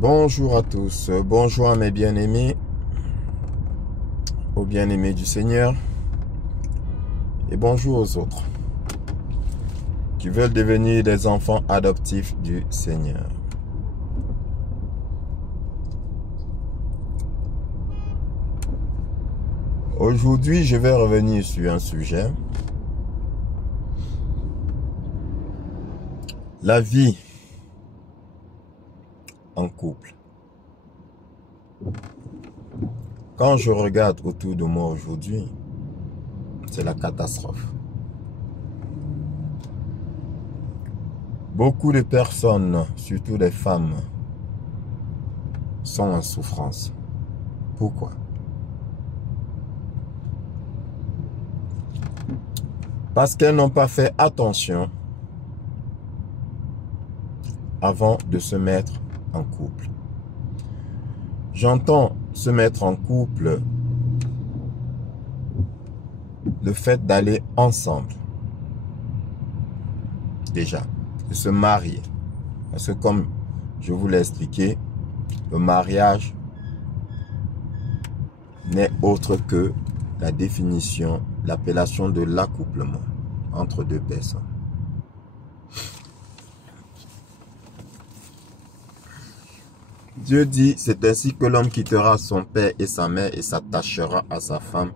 Bonjour à tous, bonjour à mes bien-aimés, aux bien-aimés du Seigneur, et bonjour aux autres qui veulent devenir des enfants adoptifs du Seigneur. Aujourd'hui, je vais revenir sur un sujet, la vie en couple. Quand je regarde autour de moi aujourd'hui, c'est la catastrophe. Beaucoup de personnes, surtout des femmes, sont en souffrance. Pourquoi? Parce qu'elles n'ont pas fait attention avant de se mettre en couple. J'entends se mettre en couple, le fait d'aller ensemble. Déjà, de se marier. Parce que comme je vous l'ai expliqué, le mariage n'est autre que la définition, l'appellation de l'accouplement entre deux personnes. Dieu dit, c'est ainsi que l'homme quittera son père et sa mère et s'attachera à sa femme,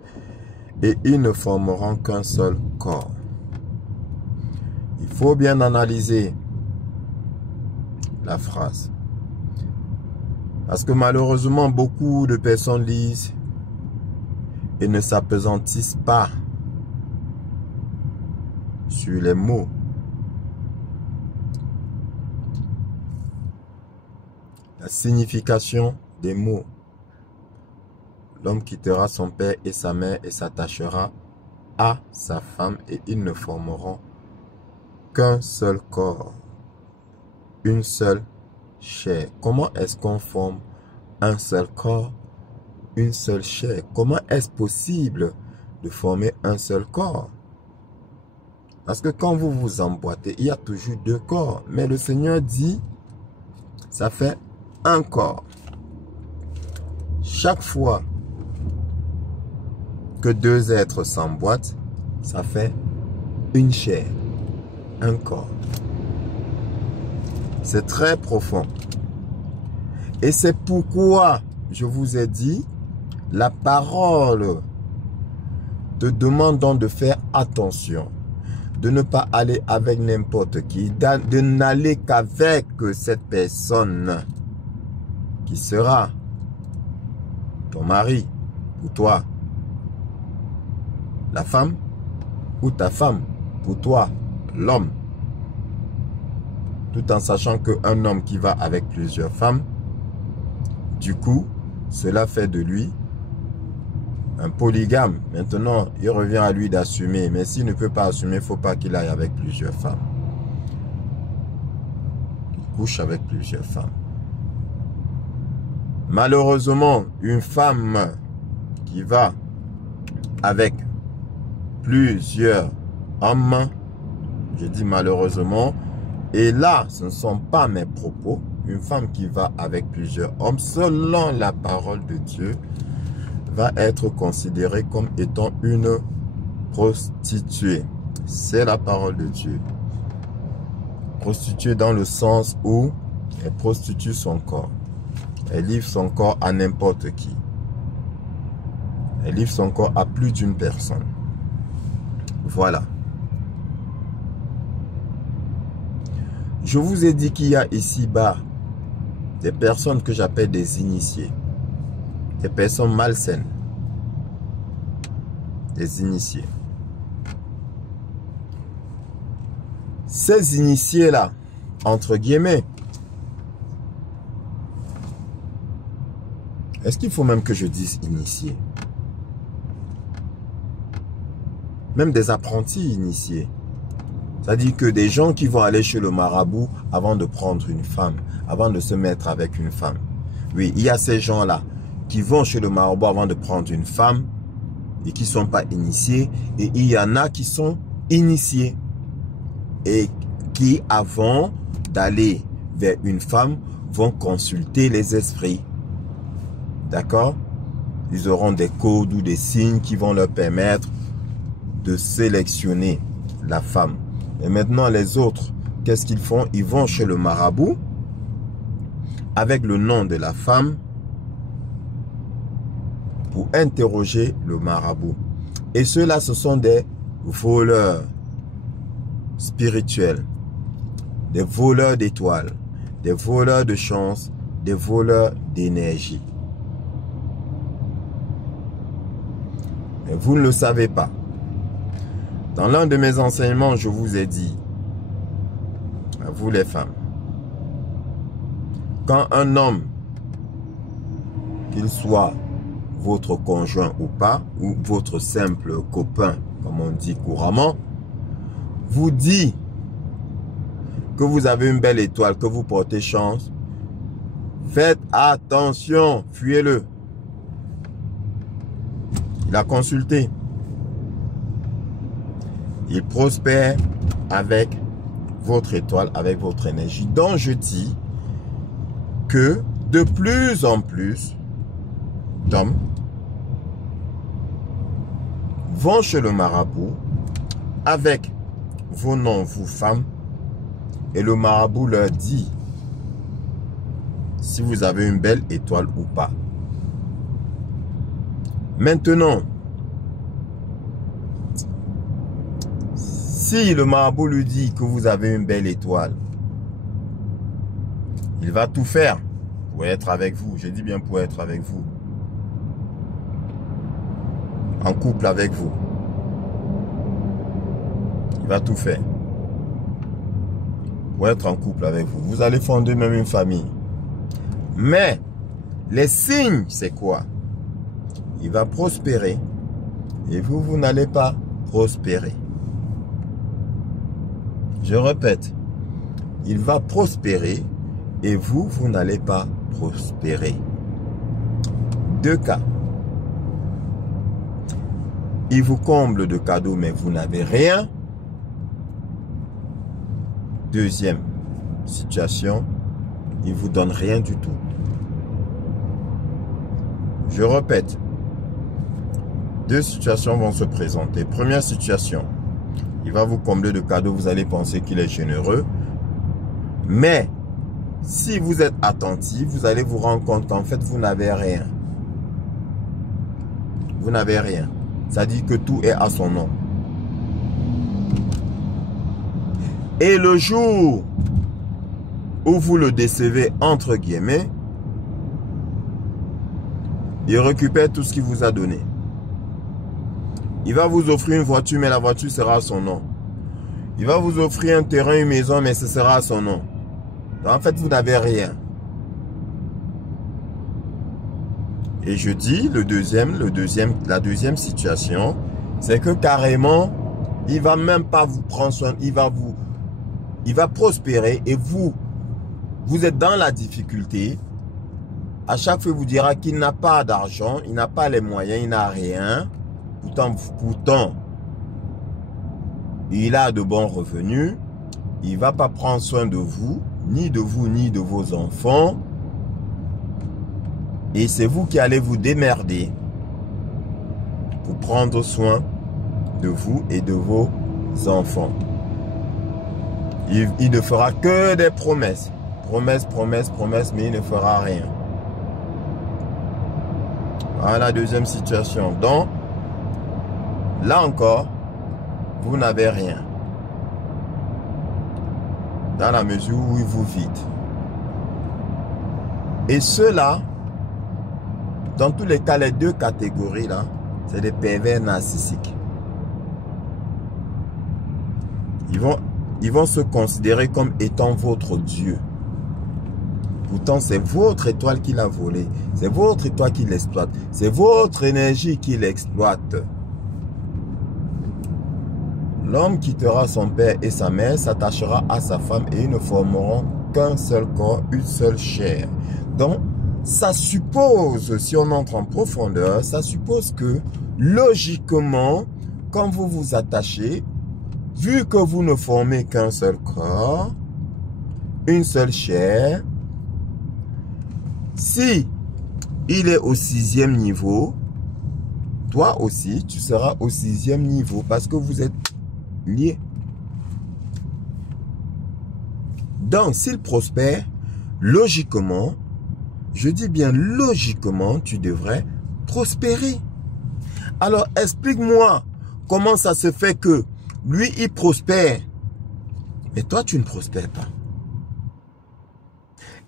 et ils ne formeront qu'un seul corps. Il faut bien analyser la phrase. Parce que malheureusement, beaucoup de personnes lisent et ne s'appesantissent pas sur les mots. La signification des mots. L'homme quittera son père et sa mère et s'attachera à sa femme et ils ne formeront qu'un seul corps, une seule chair. Comment est-ce qu'on forme un seul corps, une seule chair? Comment est-ce possible de former un seul corps? Parce que quand vous vous emboîtez, il y a toujours deux corps. Mais le Seigneur dit, ça fait un corps. Chaque fois que deux êtres s'emboîtent, ça fait une chair, un corps. C'est très profond. Et c'est pourquoi je vous ai dit, la parole te demande donc de faire attention, de ne pas aller avec n'importe qui, de n'aller qu'avec cette personne qui sera ton mari pour toi, la femme ou ta femme pour toi, l'homme. Tout en sachant qu'un homme qui va avec plusieurs femmes, du coup, cela fait de lui un polygame. Maintenant, il revient à lui d'assumer. Mais s'il ne peut pas assumer, il ne faut pas qu'il aille avec plusieurs femmes. Il couche avec plusieurs femmes. Malheureusement, une femme qui va avec plusieurs hommes, je dis malheureusement, et là, ce ne sont pas mes propos, une femme qui va avec plusieurs hommes, selon la parole de Dieu, va être considérée comme étant une prostituée. C'est la parole de Dieu. Prostituée dans le sens où elle prostitue son corps. Elle livre son corps à n'importe qui. Elle livre son corps à plus d'une personne. Voilà. Je vous ai dit qu'il y a ici-bas des personnes que j'appelle des initiés. Des personnes malsaines. Des initiés. Ces initiés-là, entre guillemets, est-ce qu'il faut même que je dise initiés? Même des apprentis initiés. C'est-à-dire que des gens qui vont aller chez le marabout avant de prendre une femme, avant de se mettre avec une femme. Oui, il y a ces gens-là qui vont chez le marabout avant de prendre une femme et qui ne sont pas initiés. Et il y en a qui sont initiés et qui, avant d'aller vers une femme, vont consulter les esprits. D'accord? Ils auront des codes ou des signes qui vont leur permettre de sélectionner la femme. Et maintenant, les autres, qu'est-ce qu'ils font? Ils vont chez le marabout avec le nom de la femme pour interroger le marabout. Et ceux-là, ce sont des voleurs spirituels, des voleurs d'étoiles, des voleurs de chance, des voleurs d'énergie. Mais vous ne le savez pas. Dans l'un de mes enseignements, je vous ai dit, à vous les femmes, quand un homme, qu'il soit votre conjoint ou pas, ou votre simple copain, comme on dit couramment, vous dit que vous avez une belle étoile, que vous portez chance, faites attention, fuyez-le. Il a consulté. Il prospère avec votre étoile, avec votre énergie. Donc je dis que de plus en plus d'hommes vont chez le marabout avec vos noms, vous femmes, et le marabout leur dit si vous avez une belle étoile ou pas. Maintenant, si le marabout lui dit que vous avez une belle étoile, il va tout faire pour être avec vous. Je dis bien pour être avec vous. En couple avec vous. Il va tout faire pour être en couple avec vous. Vous allez fonder même une famille. Mais les signes, c'est quoi? Il va prospérer et vous, vous n'allez pas prospérer. Je répète, il va prospérer et vous, vous n'allez pas prospérer. Deux cas. Il vous comble de cadeaux, mais vous n'avez rien. Deuxième situation, il vous donne rien du tout. Je répète, deux situations vont se présenter. Première situation, il va vous combler de cadeaux, vous allez penser qu'il est généreux. Mais, si vous êtes attentif, vous allez vous rendre compte qu'en fait, vous n'avez rien. Vous n'avez rien. Ça dit que tout est à son nom. Et le jour où vous le décevez, entre guillemets, il récupère tout ce qu'il vous a donné. Il va vous offrir une voiture, mais la voiture sera à son nom. Il va vous offrir un terrain, une maison, mais ce sera à son nom. Donc, en fait, vous n'avez rien. Et je dis, la deuxième situation, c'est que carrément, il va même pas vous prendre soin, il va prospérer et vous êtes dans la difficulté. À chaque fois, il vous dira qu'il n'a pas d'argent, il n'a pas les moyens, il n'a rien. Pourtant, il a de bons revenus. Il ne va pas prendre soin de vous, ni de vos enfants. Et c'est vous qui allez vous démerder pour prendre soin de vous et de vos enfants. Il ne fera que des promesses. Promesses, promesses, promesses, mais il ne fera rien. Voilà la deuxième situation. Donc, là encore, vous n'avez rien. Dans la mesure où il vous vide. Et ceux-là, dans tous les cas, les deux catégories là, c'est des pervers narcissiques. Ils vont se considérer comme étant votre Dieu. Pourtant, c'est votre étoile qu'il a volée. C'est votre étoile qu'il exploite. C'est votre énergie qu'il exploite. L'homme quittera son père et sa mère, s'attachera à sa femme et ils ne formeront qu'un seul corps, une seule chair. Donc, ça suppose, si on entre en profondeur, ça suppose que, logiquement, quand vous vous attachez, vu que vous ne formez qu'un seul corps, une seule chair, Si il est au 6e niveau, toi aussi, tu seras au 6e niveau parce que vous êtes liés. Donc, s'il prospère, logiquement, je dis bien logiquement, tu devrais prospérer. Alors, explique-moi comment ça se fait que lui, il prospère, mais toi, tu ne prospères pas.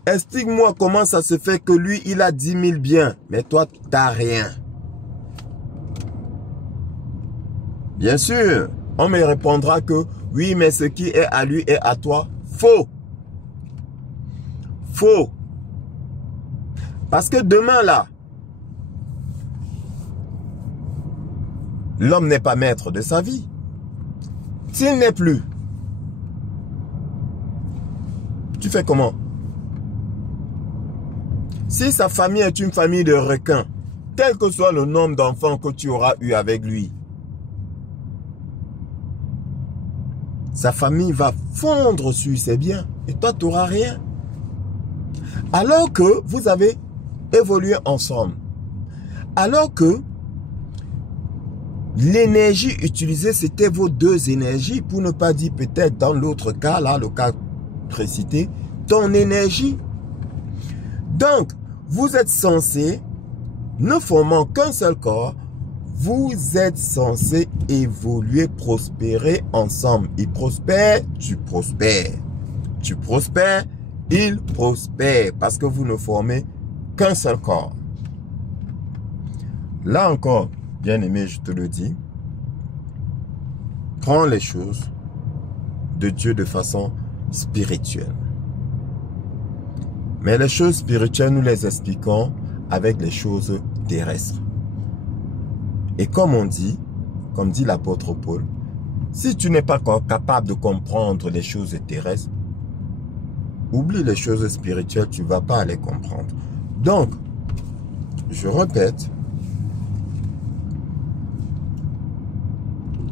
Explique-moi comment ça se fait que lui, il a 10 000 biens, mais toi, tu n'as rien. Bien sûr, on me répondra que oui, mais ce qui est à lui est à toi. Faux. Faux. Parce que demain là, l'homme n'est pas maître de sa vie. S'il n'est plus, tu fais comment? Si sa famille est une famille de requins, quel que soit le nombre d'enfants que tu auras eu avec lui, sa famille va fondre sur ses biens et toi, tu n'auras rien. Alors que vous avez évolué ensemble, alors que l'énergie utilisée, c'était vos deux énergies, pour ne pas dire peut-être dans l'autre cas, là, le cas précité, ton énergie. Donc, vous êtes censé, ne formant qu'un seul corps, vous êtes censé évoluer, prospérer ensemble. Il prospère, tu prospères. Tu prospères, il prospère. Parce que vous ne formez qu'un seul corps. Là encore, bien-aimé, je te le dis, prends les choses de Dieu de façon spirituelle. Mais les choses spirituelles, nous les expliquons avec les choses terrestres. Et comme on dit, comme dit l'apôtre Paul, si tu n'es pas capable de comprendre les choses terrestres, oublie les choses spirituelles, tu ne vas pas les comprendre. Donc, je répète,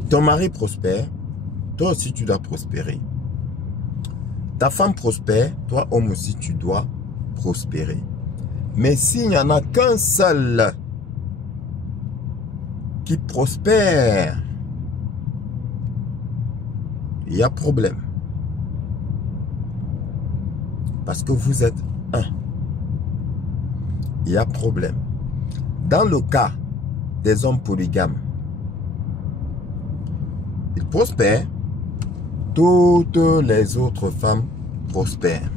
ton mari prospère, toi aussi tu dois prospérer. Ta femme prospère, toi homme aussi tu dois prospérer. Mais s'il n'y en a qu'un seul qui prospère, il y a problème. Parce que vous êtes un. Il y a problème. Dans le cas des hommes polygames, ils prospèrent, toutes les autres femmes prospèrent.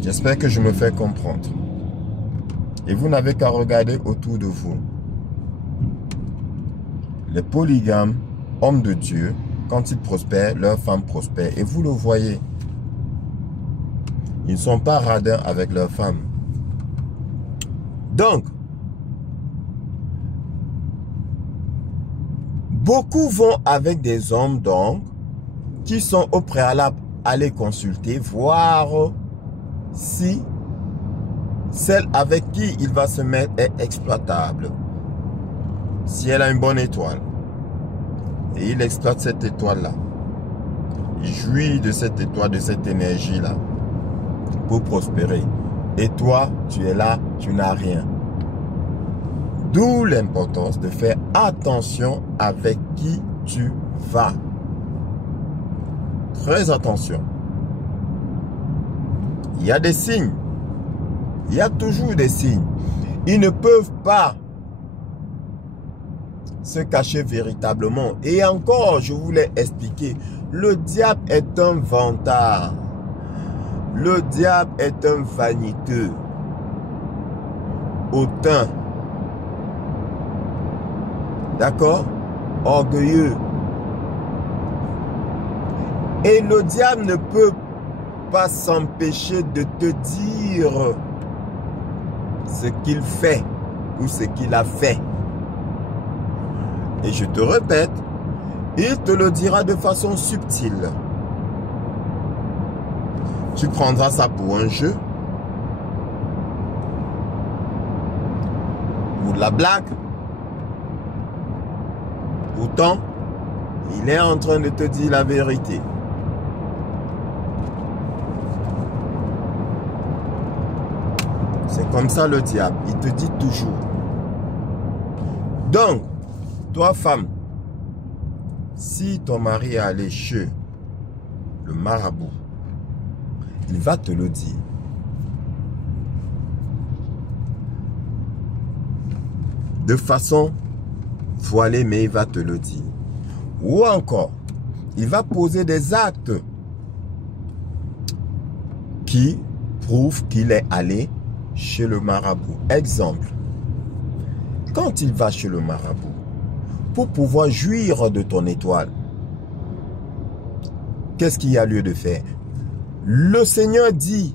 J'espère que je me fais comprendre. Et vous n'avez qu'à regarder autour de vous. Les polygames, hommes de Dieu, quand ils prospèrent, leurs femmes prospèrent. Et vous le voyez. Ils ne sont pas radins avec leurs femmes. Donc, beaucoup vont avec des hommes donc qui sont au préalable à les consulter, voir si celle avec qui il va se mettre est exploitable. Si elle a une bonne étoile et il exploite cette étoile-là, il jouit de cette étoile, de cette énergie-là pour prospérer. Et toi, tu es là, tu n'as rien. D'où l'importance de faire attention avec qui tu vas. Très attention. Il y a des signes. Il y a toujours des signes. Ils ne peuvent pas se cacher véritablement. Et encore, je voulais expliquer, le diable est un vantard. Le diable est un vaniteux. Hautain. D'accord? Orgueilleux. Et le diable ne peut pas s'empêcher de te dire ce qu'il fait ou ce qu'il a fait. Et je te répète, il te le dira de façon subtile. Tu prendras ça pour un jeu, pour de la blague. Pourtant, il est en train de te dire la vérité. Comme ça, le diable, il te dit toujours. Donc, toi, femme, si ton mari est allé chez le marabout, il va te le dire. De façon voilée, mais il va te le dire. Ou encore, il va poser des actes qui prouvent qu'il est allé chez le marabout. Exemple, quand il va chez le marabout, pour pouvoir jouir de ton étoile, qu'est-ce qu'il y a lieu de faire? Le Seigneur dit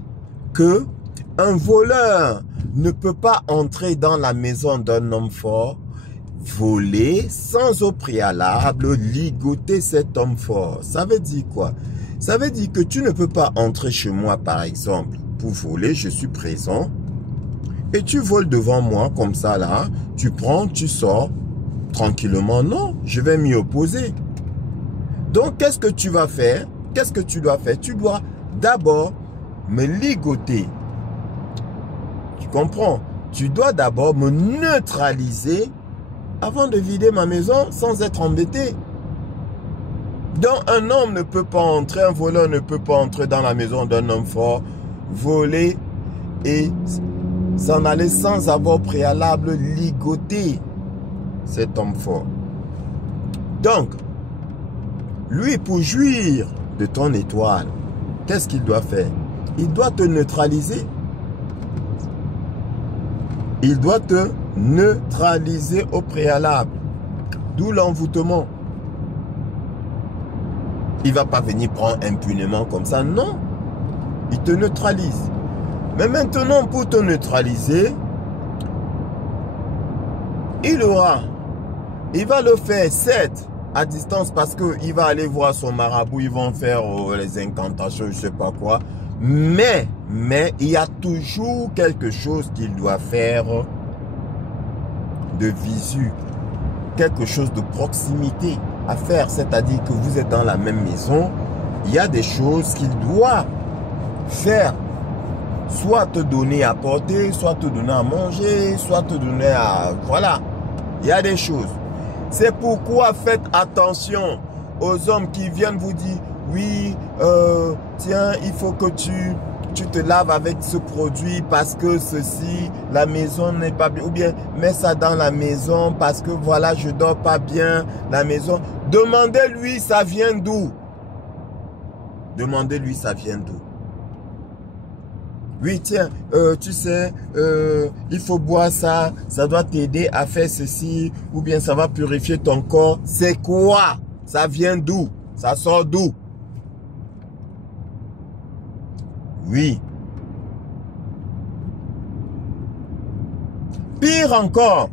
que un voleur ne peut pas entrer dans la maison d'un homme fort, voler sans au préalable ligoter cet homme fort. Ça veut dire quoi? Ça veut dire que tu ne peux pas entrer chez moi, par exemple, pour voler, je suis présent, et tu voles devant moi comme ça là, tu prends, tu sors tranquillement. Non, je vais m'y opposer. Donc, qu'est-ce que tu vas faire? Qu'est-ce que tu dois faire? Tu dois d'abord me ligoter. Tu comprends? Tu dois d'abord me neutraliser avant de vider ma maison sans être embêté. Donc, un homme ne peut pas entrer, un voleur ne peut pas entrer dans la maison d'un homme fort, voler et s'en aller sans avoir préalable ligoté cet homme fort. Donc, lui, pour jouir de ton étoile, qu'est-ce qu'il doit faire? Il doit te neutraliser. Il doit te neutraliser au préalable. D'où l'envoûtement. Il ne va pas venir prendre impunément comme ça. Non. Il te neutralise. Mais maintenant, pour te neutraliser, il va le faire certes à distance parce qu'il va aller voir son marabout, ils vont faire les incantations, je ne sais pas quoi. Mais il y a toujours quelque chose qu'il doit faire de visu, quelque chose de proximité à faire, c'est-à-dire que vous êtes dans la même maison, il y a des choses qu'il doit faire, soit te donner à porter, soit te donner à manger, soit te donner à... Voilà, il y a des choses. C'est pourquoi faites attention aux hommes qui viennent vous dire, oui, tiens, il faut que tu te laves avec ce produit parce que ceci, la maison n'est pas bien. Ou bien, mets ça dans la maison parce que voilà, je dors pas bien, la maison. Demandez-lui, ça vient d'où? Demandez-lui, ça vient d'où? Oui, tiens, tu sais, il faut boire ça, ça doit t'aider à faire ceci, ou bien ça va purifier ton corps. C'est quoi? Ça vient d'où? Ça sort d'où? Oui. Pire encore,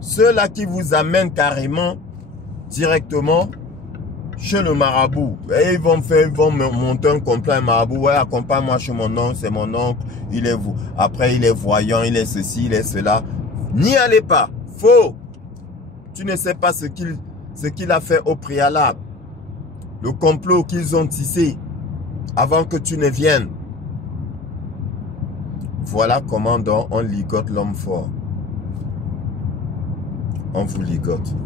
ceux-là qui vous amènent carrément, directement, chez le marabout. Et ils vont monter un complet marabout. Ouais, accompagne-moi chez mon oncle, c'est mon oncle. Il est vous. Après, il est voyant, il est ceci, il est cela. N'y allez pas. Faux. Tu ne sais pas ce qu'il a fait au préalable. Le complot qu'ils ont tissé avant que tu ne viennes. Voilà comment donc on ligote l'homme fort. On vous ligote.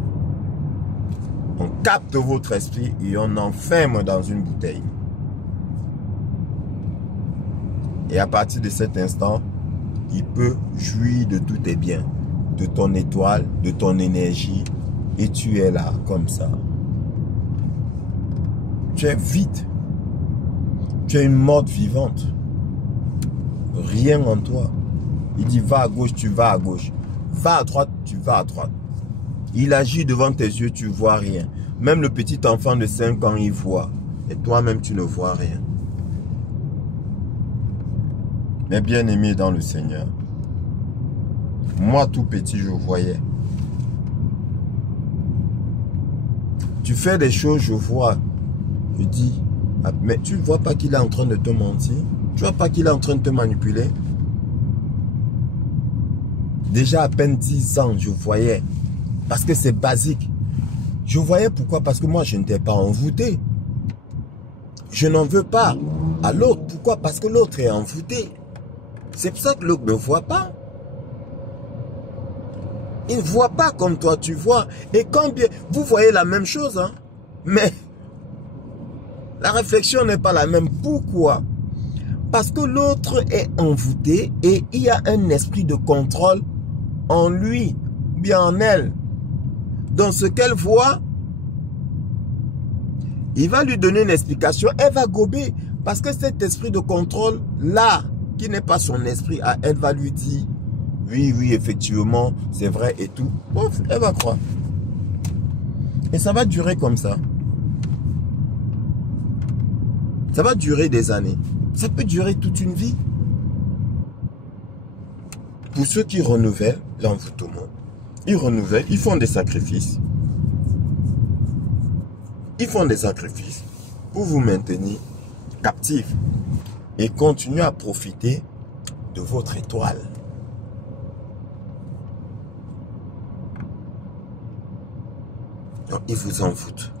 On capte votre esprit et on enferme dans une bouteille. Et à partir de cet instant, il peut jouir de tous tes biens, de ton étoile, de ton énergie. Et tu es là, comme ça. Tu es vide. Tu es une morte vivante. Rien en toi. Il dit va à gauche, tu vas à gauche. Va à droite, tu vas à droite. Il agit devant tes yeux, tu ne vois rien. Même le petit enfant de 5 ans, il voit. Et toi-même, tu ne vois rien. Mais bien aimé dans le Seigneur, moi tout petit, je voyais. Tu fais des choses, je vois. Je dis, mais tu ne vois pas qu'il est en train de te mentir? Tu ne vois pas qu'il est en train de te manipuler? Déjà à peine 10 ans, je voyais. Parce que c'est basique. Je voyais pourquoi? Parce que moi, je n'étais pas envoûté. Je n'en veux pas à l'autre. Pourquoi? Parce que l'autre est envoûté. C'est pour ça que l'autre ne voit pas. Il ne voit pas comme toi tu vois. Et quand bien vous voyez la même chose, hein, mais la réflexion n'est pas la même. Pourquoi? Parce que l'autre est envoûté et il y a un esprit de contrôle en lui, bien en elle. Dans ce qu'elle voit, il va lui donner une explication, elle va gober. Parce que cet esprit de contrôle là, qui n'est pas son esprit, elle va lui dire, oui, oui, effectivement, c'est vrai et tout. Ouf, elle va croire. Et ça va durer comme ça. Ça va durer des années. Ça peut durer toute une vie. Pour ceux qui renouvellent l'envoûtement, ils renouvellent, ils font des sacrifices. Ils font des sacrifices pour vous maintenir captifs et continuer à profiter de votre étoile. Donc, ils vous envoûtent.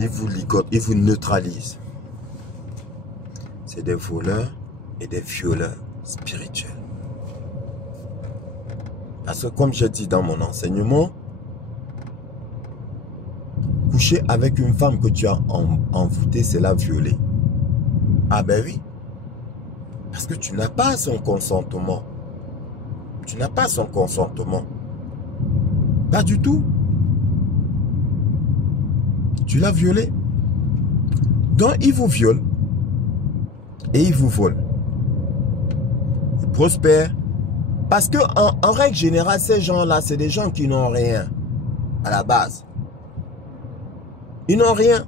Ils vous ligotent, ils vous neutralisent. C'est des voleurs et des violeurs spirituels. Parce que comme je dis dans mon enseignement, coucher avec une femme que tu as envoûtée, c'est la violer. Ah ben oui. Parce que tu n'as pas son consentement. Tu n'as pas son consentement. Pas du tout. Tu l'as violé. Donc il vous viole. Et il vous vole. Il prospère. Parce que en règle générale, ces gens-là, c'est des gens qui n'ont rien. À la base. Ils n'ont rien.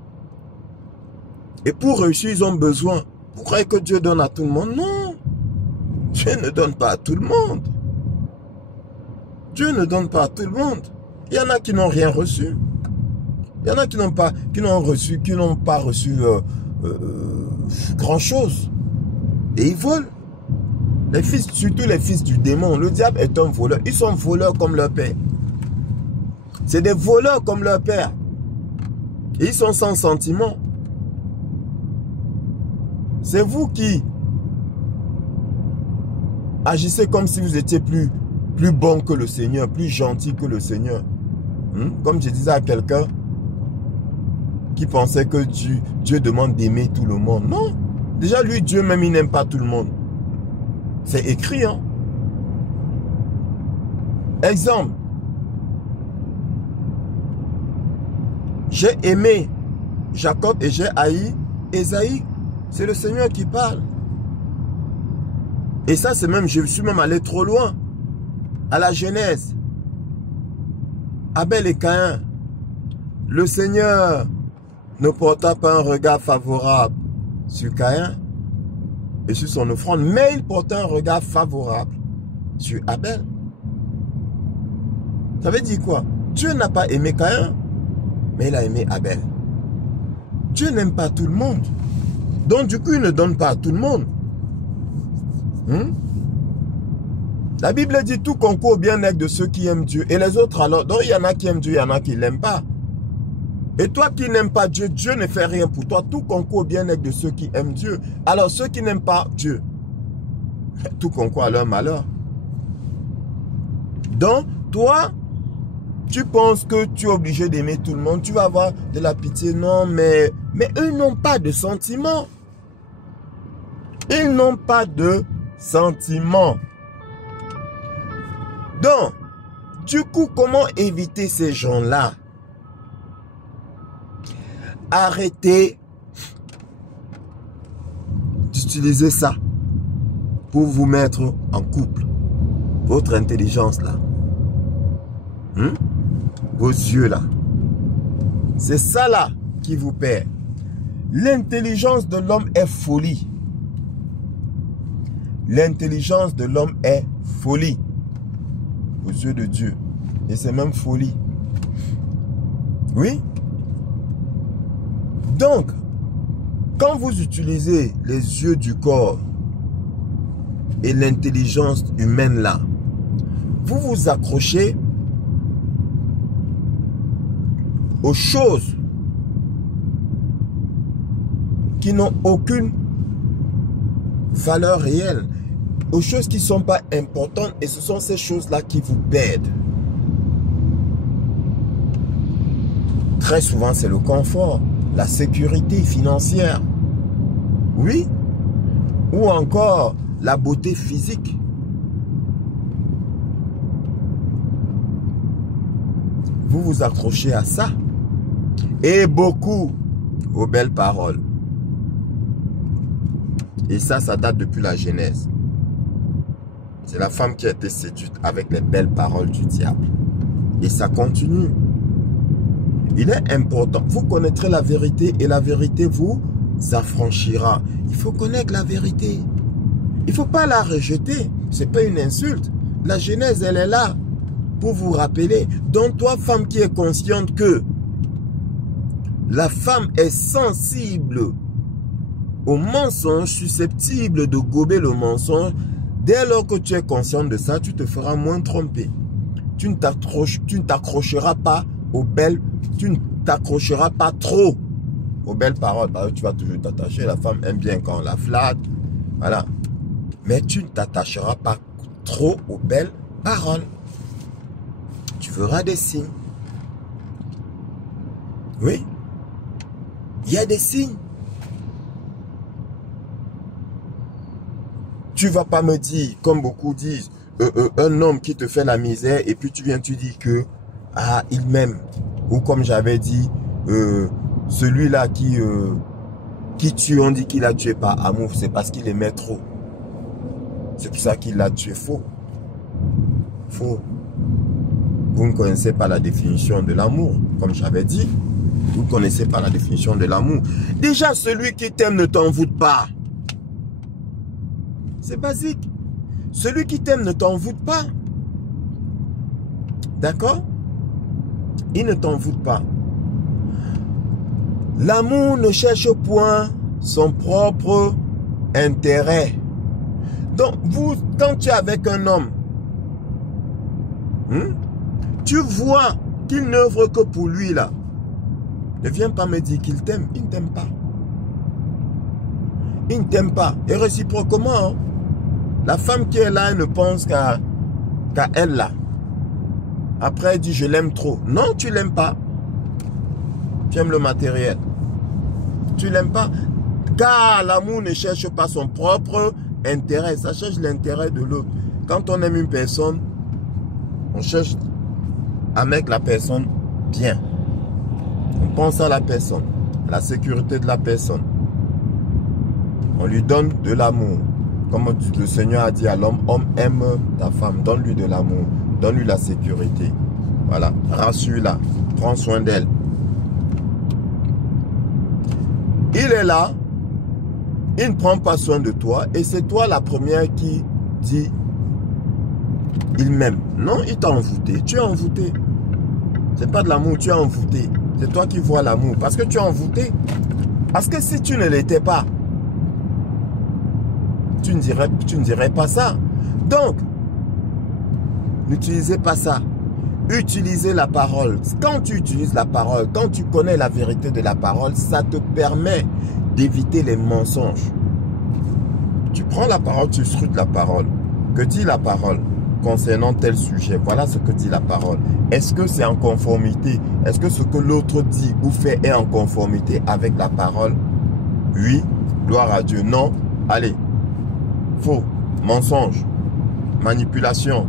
Et pour réussir, ils ont besoin. Vous croyez que Dieu donne à tout le monde? Non. Dieu ne donne pas à tout le monde. Dieu ne donne pas à tout le monde. Il y en a qui n'ont rien reçu. Il y en a qui n'ont pas reçu grand chose. Et ils volent. Les fils, surtout les fils du démon. Le diable est un voleur. Ils sont voleurs comme leur père. C'est des voleurs comme leur père. Et ils sont sans sentiment. C'est vous qui agissez comme si vous étiez plus bon que le Seigneur, plus gentil que le Seigneur. Comme je disais à quelqu'un qui pensait que Dieu demande d'aimer tout le monde. Non. Déjà, lui, Dieu même, il n'aime pas tout le monde. C'est écrit, hein. Exemple. J'ai aimé Jacob et j'ai haï Ésaïe. C'est le Seigneur qui parle. Et ça, c'est même, je suis même allé trop loin. À la Genèse. Abel et Caïn. Le Seigneur ne porta pas un regard favorable sur Caïn et sur son offrande, mais il porta un regard favorable sur Abel. Ça veut dire quoi? Dieu n'a pas aimé Caïn, mais il a aimé Abel. Dieu n'aime pas tout le monde. Donc du coup, il ne donne pas à tout le monde. La Bible dit tout concourt au bien-être de ceux qui aiment Dieu. Et les autres alors, donc il y en a qui aiment Dieu, il y en a qui ne l'aiment pas. Et toi qui n'aimes pas Dieu, Dieu ne fait rien pour toi. Tout concourt au bien-être de ceux qui aiment Dieu. Alors ceux qui n'aiment pas Dieu, tout concourt à leur malheur. Donc toi, tu penses que tu es obligé d'aimer tout le monde. Tu vas avoir de la pitié. Non, mais eux n'ont pas de sentiments. Ils n'ont pas de sentiments. Donc, du coup, comment éviter ces gens-là? Arrêtez d'utiliser ça pour vous mettre en couple. Votre intelligence là. Vos yeux là. C'est ça là qui vous perd. L'intelligence de l'homme est folie. L'intelligence de l'homme est folie aux yeux de Dieu. Et c'est même folie. Oui. Donc, quand vous utilisez les yeux du corps et l'intelligence humaine là, vous vous accrochez aux choses qui n'ont aucune valeur réelle, aux choses qui ne sont pas importantes, et ce sont ces choses-là qui vous perdent. Très souvent, c'est le confort, la sécurité financière, oui, ou encore la beauté physique. Vous vous accrochez à ça, et beaucoup aux belles paroles. Et ça date depuis la Genèse. C'est la femme qui a été séduite avec les belles paroles du diable. Et ça continue. Il est important. Vous connaîtrez la vérité et la vérité vous affranchira. Il faut connaître la vérité. Il ne faut pas la rejeter. Ce n'est pas une insulte. La Genèse, elle est là pour vous rappeler. Donc toi, femme qui est consciente que la femme est sensible au mensonge, susceptible de gober le mensonge, dès lors que tu es consciente de ça, tu te feras moins tromper. Tu ne t'accrocheras pas aux belles, tu ne t'accrocheras pas trop aux belles paroles. Parce que tu vas toujours t'attacher. La femme aime bien quand on la flatte. Voilà. Mais tu ne t'attacheras pas trop aux belles paroles. Tu verras des signes. Oui. Il y a des signes. Tu ne vas pas me dire, comme beaucoup disent, un homme qui te fait la misère et puis tu dis que il m'aime. Ou comme j'avais dit, celui-là qui tue, on dit qu'il a tué par amour, c'est parce qu'il aimait trop. C'est pour ça qu'il l'a tué. Faux. Faux. Vous ne connaissez pas la définition de l'amour, comme j'avais dit. Vous ne connaissez pas la définition de l'amour. Déjà, celui qui t'aime ne t'envoûte pas. C'est basique. Celui qui t'aime ne t'envoûte pas. D'accord? Il ne t'envoûte pas. L'amour ne cherche point son propre intérêt. Donc, vous, quand tu es avec un homme, tu vois qu'il n'œuvre que pour lui là. Ne viens pas me dire qu'il t'aime. Il ne t'aime pas. Il ne t'aime pas. Et réciproquement, hein, la femme qui est là, elle ne pense qu'à elle là. Après, elle dit je l'aime trop. Non, tu ne l'aimes pas. Tu aimes le matériel. Tu ne l'aimes pas. Car l'amour ne cherche pas son propre intérêt. Ça cherche l'intérêt de l'autre. Quand on aime une personne, on cherche à mettre la personne bien. On pense à la personne, à la sécurité de la personne. On lui donne de l'amour. Comme le Seigneur a dit à l'homme, homme aime ta femme, donne-lui de l'amour, donne-lui la sécurité. Voilà, rassure-la, prends soin d'elle. Il est là, il ne prend pas soin de toi et c'est toi la première qui dit il m'aime. Non, il t'a envoûté, tu es envoûté. C'est pas de l'amour, tu es envoûté. C'est toi qui vois l'amour parce que tu es envoûté. Parce que si tu ne l'étais pas, tu ne dirais pas ça. Donc, n'utilisez pas ça. Utilisez la parole. Quand tu utilises la parole, quand tu connais la vérité de la parole, ça te permet d'éviter les mensonges. Tu prends la parole, tu scrutes la parole. Que dit la parole concernant tel sujet? Voilà ce que dit la parole. Est-ce que c'est en conformité? Est-ce que ce que l'autre dit ou fait est en conformité avec la parole? Oui, gloire à Dieu. Non, allez. Faux, mensonge, manipulation,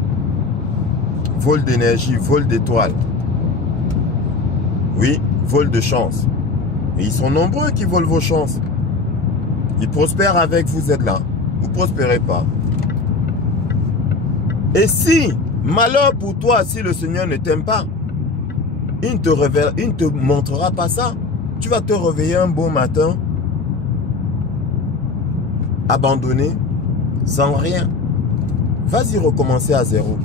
vol d'énergie, vol d'étoiles. Oui, vol de chance. Et ils sont nombreux qui volent vos chances. Ils prospèrent avec vous êtes là. Vous ne prospérez pas. Et si, malheur pour toi, si le Seigneur ne t'aime pas, il ne te montrera pas ça. Tu vas te réveiller un beau matin, abandonné, sans rien. Vas-y recommencer à zéro.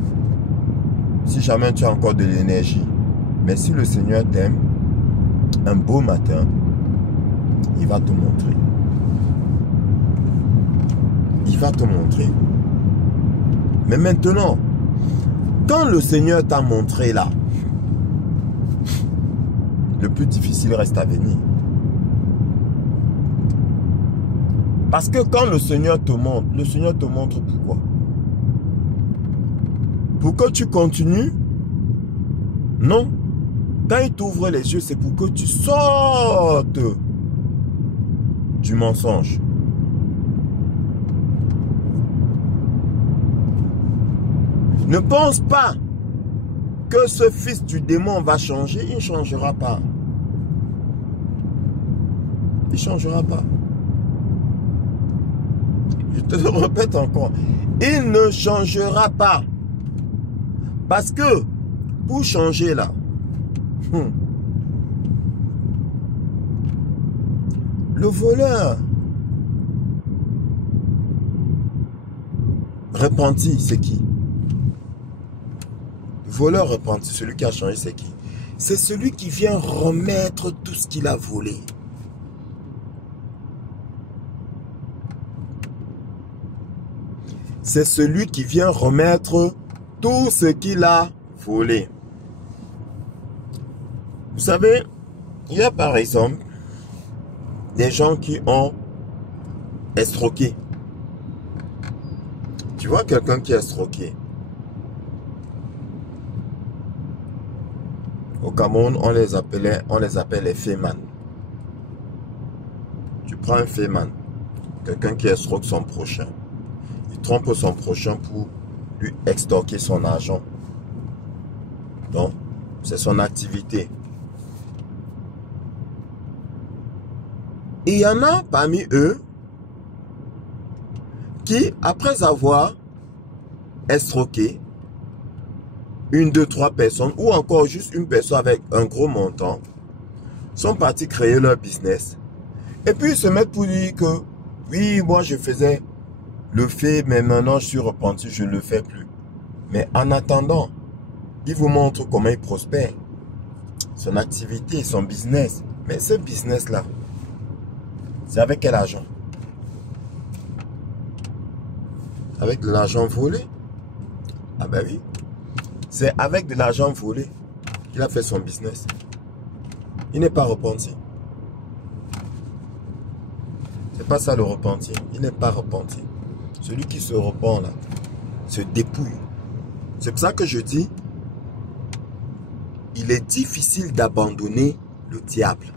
Si jamais tu as encore de l'énergie. Mais si le Seigneur t'aime, un beau matin, il va te montrer. Il va te montrer. Mais maintenant, quand le Seigneur t'a montré là, le plus difficile reste à venir. Parce que quand le Seigneur te montre pourquoi. Pour que tu continues? Non. Quand il t'ouvre les yeux, c'est pour que tu sortes du mensonge. Ne pense pas que ce fils du démon va changer. Il ne changera pas. Il ne changera pas. Je te le répète encore. Il ne changera pas. Parce que pour changer là, le voleur repenti, c'est qui? Le voleur repenti, celui qui a changé, c'est qui? C'est celui qui vient remettre tout ce qu'il a volé. C'est celui qui vient remettre tout ce qu'il a volé. Vous savez, il y a par exemple des gens qui ont escroqué. Tu vois quelqu'un qui est escroqué. Au Cameroun, on les appelle les fémans. Tu prends un féman, quelqu'un qui escroque son prochain. Il trompe son prochain pour lui extorquer son argent. Donc, c'est son activité. Et il y en a parmi eux qui, après avoir escroqué une, deux, trois personnes ou encore juste une personne avec un gros montant, sont partis créer leur business. Et puis ils se mettent pour dire que oui, moi je faisais le fait, mais maintenant je suis repenti, je ne le fais plus. Mais en attendant, il vous montre comment il prospère. Son activité, son business. Mais ce business-là, c'est avec quel argent? Avec de l'argent volé? Ah ben oui. C'est avec de l'argent volé qu'il a fait son business. Il n'est pas repenti. C'est pas ça le repenti. Il n'est pas repenti. Celui qui se repent là, se dépouille. C'est pour ça que je dis, il est difficile d'abandonner le diable.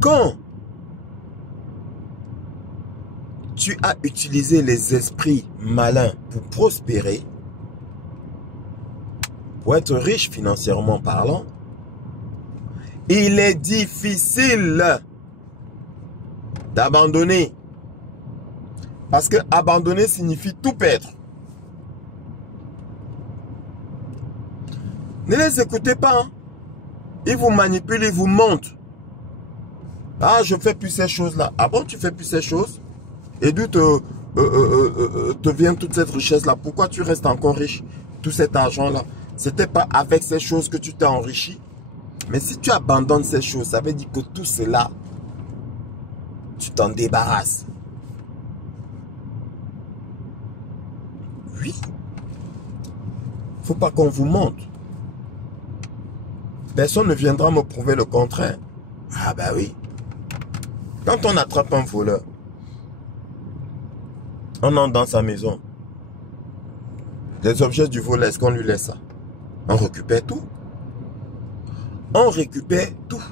Quand tu as utilisé les esprits malins pour prospérer, pour être riche financièrement parlant, il est difficile d'abandonner. Parce que abandonner signifie tout perdre. Ne les écoutez pas. Hein. Ils vous manipulent, ils vous mentent. Ah, je fais plus ces choses-là. Ah bon, tu fais plus ces choses? Et d'où te vient toute cette richesse-là? Pourquoi tu restes encore riche? Tout cet argent-là. C'était pas avec ces choses que tu t'es enrichi. Mais si tu abandonnes ces choses, ça veut dire que tout cela, tu t'en débarrasses. Oui. Faut pas qu'on vous mente. Personne ne viendra me prouver le contraire. Ah bah oui. Quand on attrape un voleur, on entre dans sa maison. Les objets du vol, est-ce qu'on lui laisse ça? On récupère tout. On récupère tout.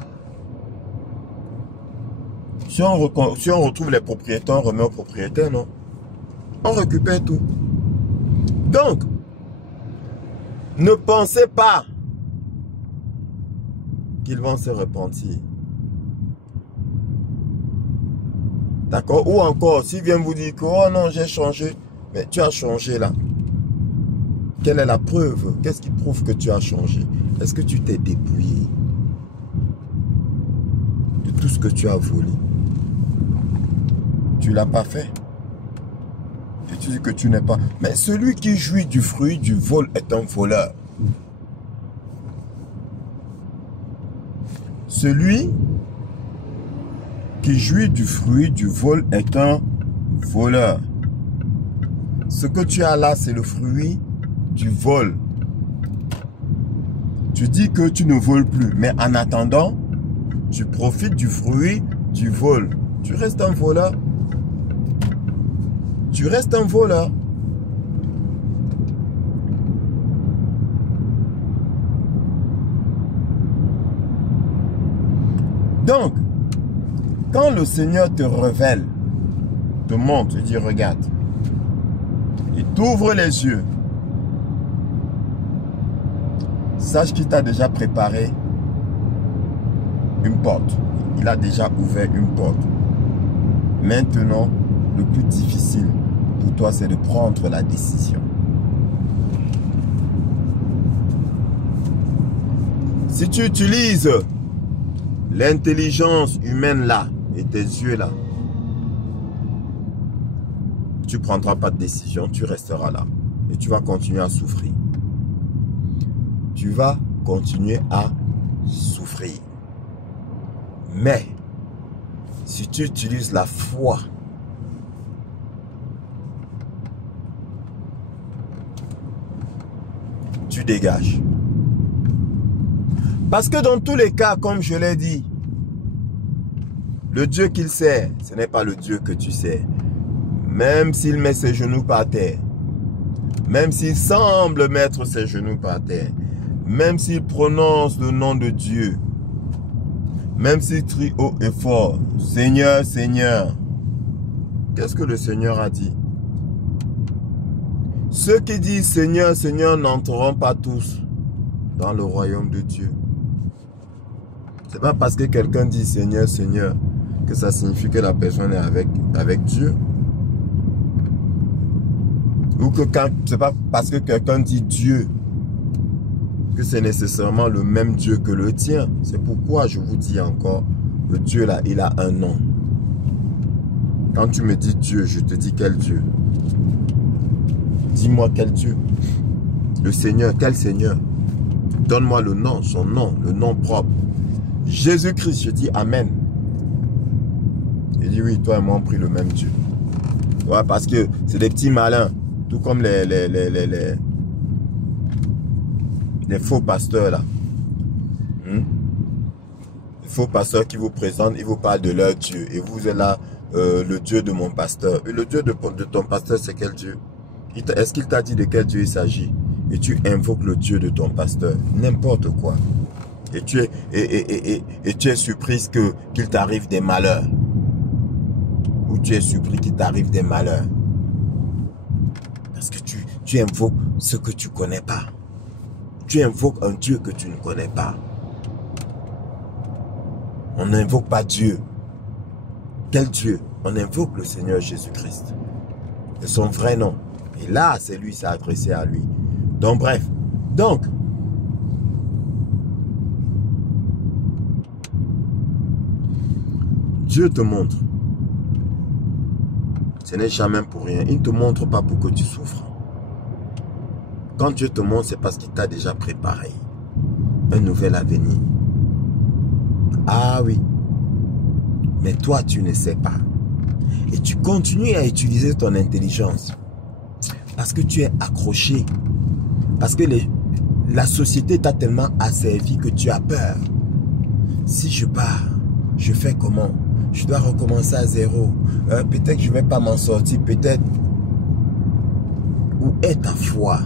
Si on retrouve les propriétaires, on remet aux propriétaires, non? On récupère tout. Donc, ne pensez pas qu'ils vont se repentir. D'accord? Ou encore, s'ils viennent vous dire que, oh non, j'ai changé. Mais tu as changé là. Quelle est la preuve? Qu'est-ce qui prouve que tu as changé? Est-ce que tu t'es dépouillé de tout ce que tu as volé? Tu ne l'as pas fait. Et tu dis que tu n'es pas. Mais celui qui jouit du fruit du vol est un voleur. Celui qui jouit du fruit du vol est un voleur. Ce que tu as là, c'est le fruit du vol. Tu dis que tu ne voles plus, mais en attendant, tu profites du fruit du vol Tu restes un voleur. Tu restes un voleur. Donc, quand le Seigneur te révèle, te montre, te dit regarde, il t'ouvre les yeux, sache qu'il t'a déjà préparé une porte. Il a déjà ouvert une porte. Maintenant, le plus difficile pour toi, c'est de prendre la décision. Si tu utilises l'intelligence humaine là, et tes yeux là, tu ne prendras pas de décision, tu resteras là. Et tu vas continuer à souffrir. Tu vas continuer à souffrir. Mais, si tu utilises la foi, tu dégages. Parce que dans tous les cas, comme je l'ai dit, le Dieu qu'il sert, ce n'est pas le Dieu que tu sers. Même s'il met ses genoux par terre, même s'il semble mettre ses genoux par terre, même s'il prononce le nom de Dieu, même s'il crie haut et fort, Seigneur, Seigneur, qu'est-ce que le Seigneur a dit? Ceux qui disent Seigneur, Seigneur n'entreront pas tous dans le royaume de Dieu. C'est pas parce que quelqu'un dit Seigneur, Seigneur que ça signifie que la personne est avec Dieu. Ou que c'est pas parce que quelqu'un dit Dieu que c'est nécessairement le même Dieu que le tien. C'est pourquoi je vous dis encore, le Dieu là, il a un nom. Quand tu me dis Dieu, je te dis quel Dieu? Dis-moi quel Dieu? Le Seigneur, quel Seigneur? Donne-moi le nom, son nom, le nom propre. Jésus-Christ, je dis Amen. Il dit oui, toi et moi on prie le même Dieu. Ouais, parce que c'est des petits malins. Tout comme les faux pasteurs là. Les faux pasteurs qui vous présentent, ils vous parlent de leur Dieu. Et vous êtes là, le Dieu de mon pasteur. Et le Dieu de ton pasteur, c'est quel Dieu? Est-ce qu'il t'a dit de quel Dieu il s'agit? Et tu invoques le Dieu de ton pasteur. N'importe quoi. Et tu es surprise qu'il t'arrive des malheurs. Ou tu es surpris qu'il t'arrive des malheurs. Parce que tu invoques ce que tu ne connais pas. Tu invoques un Dieu que tu ne connais pas. On n'invoque pas Dieu. Quel Dieu? On invoque le Seigneur Jésus-Christ. C'est son vrai nom. Et là, c'est lui, s'est adressé à lui. Donc bref. Donc, Dieu te montre. Ce n'est jamais pour rien. Il ne te montre pas pour que tu souffres. Quand Dieu te montre, c'est parce qu'il t'a déjà préparé un nouvel avenir. Ah oui. Mais toi, tu ne sais pas. Et tu continues à utiliser ton intelligence. Parce que tu es accroché. Parce que la société t'a tellement asservi que tu as peur. Si je pars, je fais comment? Je dois recommencer à zéro. Peut-être que je ne vais pas m'en sortir. Peut-être. Où est ta foi?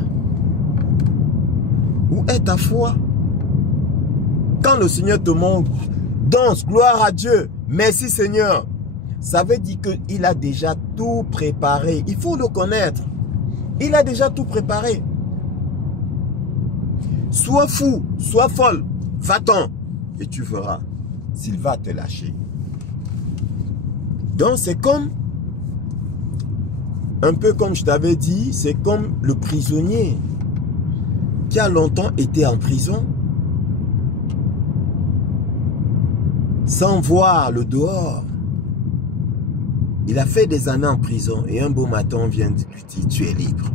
Où est ta foi? Quand le Seigneur te montre, danse, gloire à Dieu, merci Seigneur. Ça veut dire qu'il a déjà tout préparé. Il faut le connaître. Il a déjà tout préparé. Sois fou, sois folle, va-t'en. Et tu verras s'il va te lâcher. Donc c'est comme, un peu comme je t'avais dit, c'est comme le prisonnier qui a longtemps été en prison sans voir le dehors. Il a fait des années en prison et un beau matin on vient lui dire tu es libre.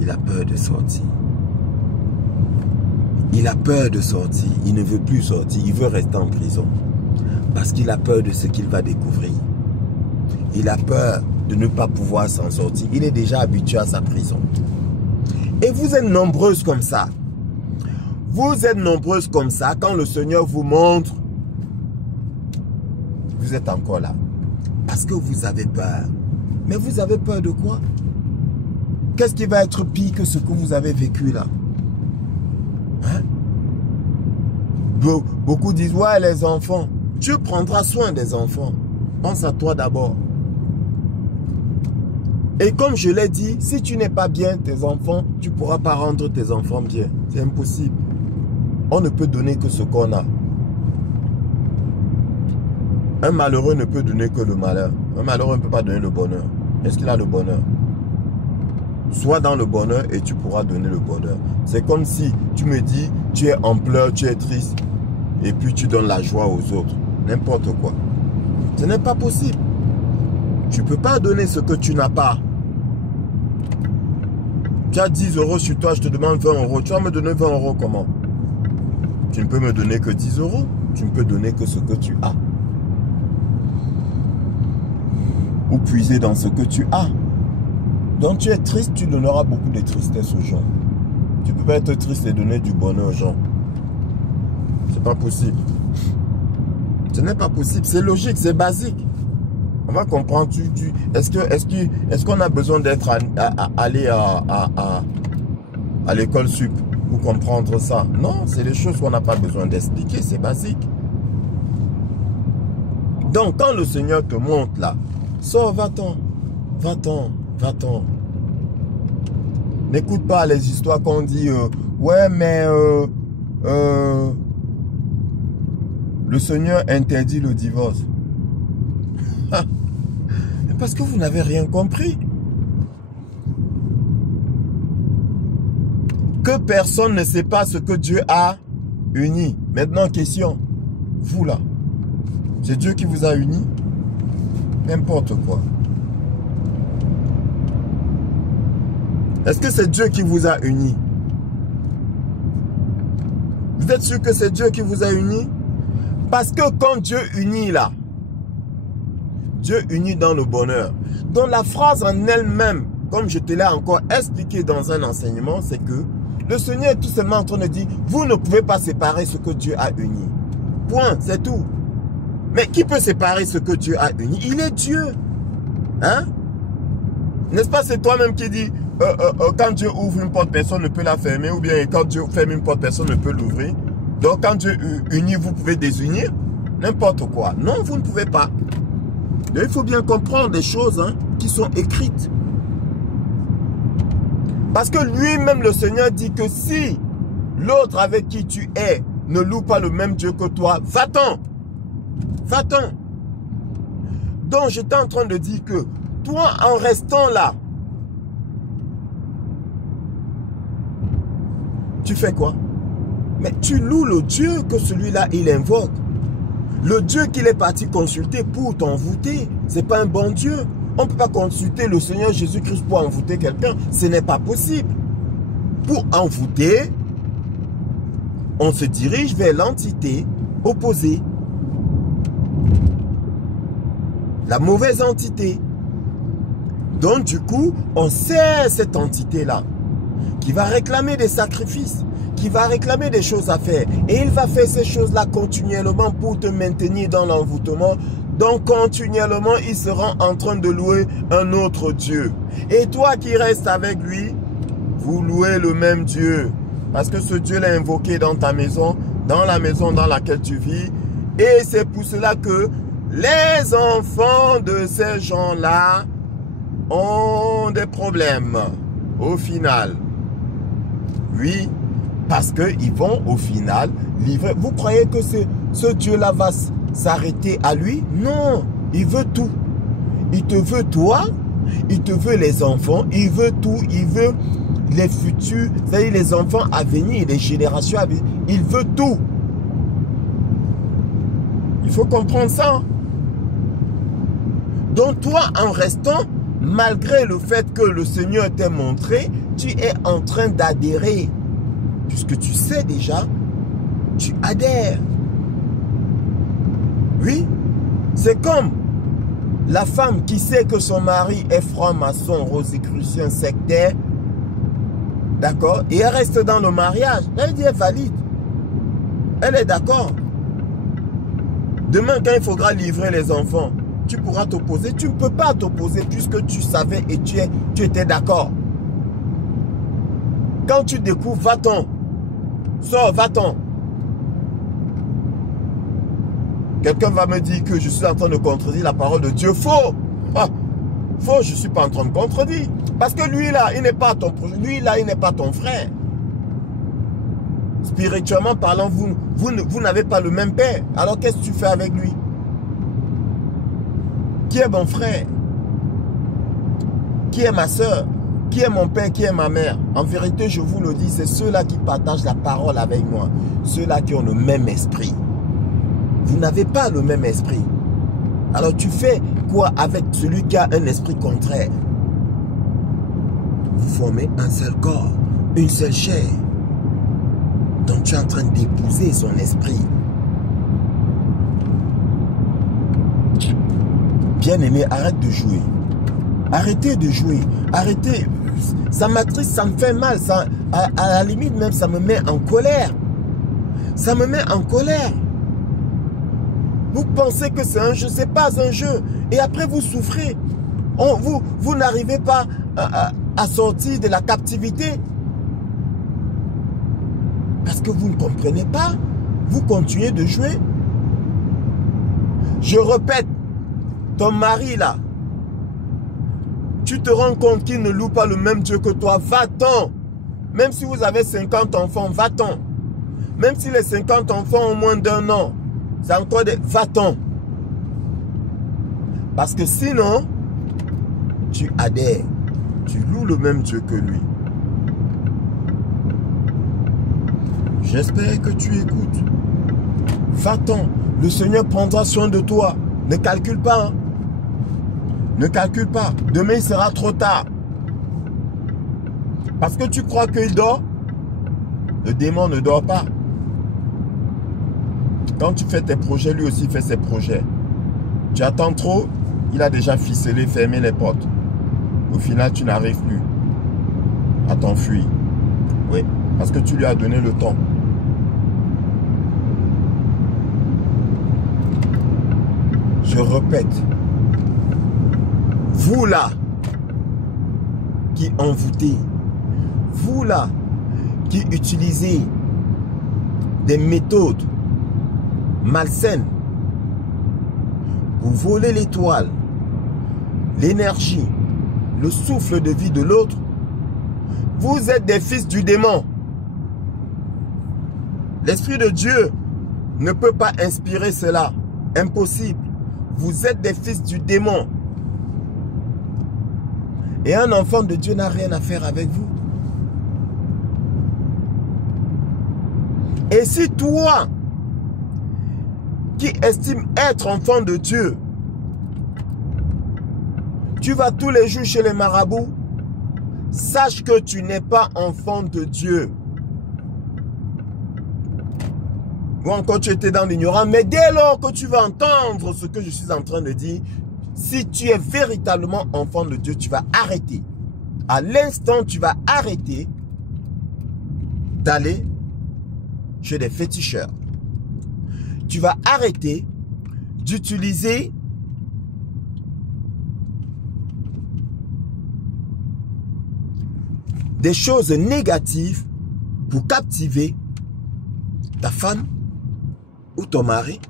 Il a peur de sortir. Il a peur de sortir. Il ne veut plus sortir. Il veut rester en prison. Parce qu'il a peur de ce qu'il va découvrir. Il a peur de ne pas pouvoir s'en sortir. Il est déjà habitué à sa prison. Et vous êtes nombreuses comme ça. Vous êtes nombreuses comme ça quand le Seigneur vous montre vous êtes encore là? Parce que vous avez peur. Mais vous avez peur de quoi? Qu'est-ce qui va être pire que ce que vous avez vécu là? Hein? Beaucoup disent, ouais, les enfants. Dieu prendra soin des enfants. Pense à toi d'abord. Et comme je l'ai dit, si tu n'es pas bien, tes enfants, tu ne pourras pas rendre tes enfants bien. C'est impossible. On ne peut donner que ce qu'on a. Un malheureux ne peut donner que le malheur. Un malheureux ne peut pas donner le bonheur. Est-ce qu'il a le bonheur? Sois dans le bonheur et tu pourras donner le bonheur. C'est comme si tu me dis, tu es en pleurs, tu es triste, et puis tu donnes la joie aux autres. N'importe quoi. Ce n'est pas possible. Tu ne peux pas donner ce que tu n'as pas. Tu as 10 euros sur toi, je te demande 20 euros. Tu vas me donner 20 euros comment? Tu ne peux me donner que 10 euros. Tu ne peux donner que ce que tu as. Ou puiser dans ce que tu as. Donc tu es triste, tu donneras beaucoup de tristesse aux gens. Tu ne peux pas être triste et donner du bonheur aux gens. C'est pas possible. Ce n'est pas possible. C'est logique, c'est basique. On va comprendre. Est-ce qu'on a besoin d'être allé à l'école sup pour comprendre ça? Non, c'est des choses qu'on n'a pas besoin d'expliquer. C'est basique. Donc, quand le Seigneur te montre là, sors, va-t'en, va-t'en, va-t'en. N'écoute pas les histoires qu'on dit, ouais, mais le Seigneur interdit le divorce. Parce que vous n'avez rien compris. Que personne ne sait pas ce que Dieu a uni. Maintenant, question. Vous là, c'est Dieu qui vous a uni? N'importe quoi. Est-ce que c'est Dieu qui vous a uni? Vous êtes sûr que c'est Dieu qui vous a uni? Parce que quand Dieu unit là, Dieu unit dans le bonheur. Donc la phrase en elle-même, comme je te l'ai encore expliqué dans un enseignement, c'est que le Seigneur est tout simplement en train de dire, vous ne pouvez pas séparer ce que Dieu a uni. Point, c'est tout. Mais qui peut séparer ce que Dieu a uni? Il est Dieu. Hein? N'est-ce pas, c'est toi-même qui dis, quand Dieu ouvre une porte, personne ne peut la fermer, ou bien quand Dieu ferme une porte, personne ne peut l'ouvrir. Donc quand Dieu unit, vous pouvez désunir? N'importe quoi. Non, vous ne pouvez pas. Donc, il faut bien comprendre des choses qui sont écrites. Parce que lui-même, le Seigneur dit que si l'autre avec qui tu es ne loue pas le même Dieu que toi, va-t'en. Va-t'en. Donc, j'étais en train de dire que toi, en restant là, tu fais quoi? Mais tu loues le Dieu que celui-là, il invoque. Le Dieu qu'il est parti consulter pour t'envoûter, ce n'est pas un bon Dieu. On ne peut pas consulter le Seigneur Jésus-Christ pour envoûter quelqu'un. Ce n'est pas possible. Pour envoûter, on se dirige vers l'entité opposée. La mauvaise entité. Donc du coup, on sert cette entité-là qui va réclamer des sacrifices, qui va réclamer des choses à faire. Et il va faire ces choses-là continuellement pour te maintenir dans l'envoûtement. Donc continuellement, il sera en train de louer un autre Dieu. Et toi qui restes avec lui, vous louez le même Dieu. Parce que ce Dieu l'a invoqué dans ta maison, dans la maison dans laquelle tu vis. Et c'est pour cela que les enfants de ces gens-là ont des problèmes au final. Oui, parce qu'ils vont au final livrer. Vous croyez que ce Dieu-là va s'arrêter à lui? Non, il veut tout. Il te veut toi, il te veut les enfants, il veut tout, il veut les futurs, c'est-à-dire les enfants à venir, les générations à venir. Il veut tout. Il faut comprendre ça. Donc toi, en restant, malgré le fait que le Seigneur t'ait montré, tu es en train d'adhérer. Puisque tu sais déjà, tu adhères. Oui, c'est comme la femme qui sait que son mari est franc-maçon, rosicrucien, sectaire. D'accord? Et elle reste dans le mariage. Elle dit elle est valide. Elle est d'accord. Demain, quand il faudra livrer les enfants, tu pourras t'opposer. Tu ne peux pas t'opposer puisque tu savais et tu étais d'accord. Quand tu découvres, va-t'en. Sors, va-t'en. Quelqu'un va me dire que je suis en train de contredire la parole de Dieu. Faux. Ah, faux, je ne suis pas en train de contredire. Parce que lui là, il n'est pas ton projet. Lui là, il n'est pas ton frère. Spirituellement parlant, vous n'avez pas le même père. Alors qu'est-ce que tu fais avec lui? Qui est mon frère? Qui est ma soeur? Qui est mon père? Qui est ma mère? En vérité, je vous le dis, c'est ceux-là qui partagent la parole avec moi. Ceux-là qui ont le même esprit. Vous n'avez pas le même esprit. Alors tu fais quoi avec celui qui a un esprit contraire? Vous formez un seul corps, une seule chair. Donc tu es en train d'épouser son esprit. Bien-aimé, arrête de jouer. Arrêtez de jouer. Arrêtez. Ça m'attriste, ça me fait mal. Ça, à la limite même, ça me met en colère. Ça me met en colère. Vous pensez que c'est un jeu, c'est pas un jeu. Et après, vous souffrez. Vous n'arrivez pas à sortir de la captivité. Parce que vous ne comprenez pas. Vous continuez de jouer. Je répète, ton mari là, tu te rends compte qu'il ne loue pas le même Dieu que toi. Va-t'en. Même si vous avez 50 enfants, va-t'en. Même si les 50 enfants ont moins d'1 an, c'est encore des... Va-t'en. Parce que sinon, tu adhères. Tu loues le même Dieu que lui. J'espère que tu écoutes. Va-t'en. Le Seigneur prendra soin de toi. Ne calcule pas. Hein. Ne calcule pas. Demain, il sera trop tard. Parce que tu crois qu'il dort. Le démon ne dort pas. Quand tu fais tes projets, lui aussi fait ses projets. Tu attends trop, il a déjà ficelé, fermé les portes. Au final, tu n'arrives plus à t'enfuir. Oui, parce que tu lui as donné le temps. Je répète, vous là, qui envoûtez, vous là, qui utilisez des méthodes malsaines pour voler l'étoile, l'énergie, le souffle de vie de l'autre, vous êtes des fils du démon. L'Esprit de Dieu ne peut pas inspirer cela. Impossible. Vous êtes des fils du démon. Et un enfant de Dieu n'a rien à faire avec vous. Et si toi, qui estime être enfant de Dieu, tu vas tous les jours chez les marabouts, sache que tu n'es pas enfant de Dieu. Ou encore tu étais dans l'ignorance, mais dès lors que tu vas entendre ce que je suis en train de dire, si tu es véritablement enfant de Dieu, tu vas arrêter. À l'instant, tu vas arrêter d'aller chez des féticheurs. Tu vas arrêter d'utiliser des choses négatives pour captiver ta femme ou ton mari,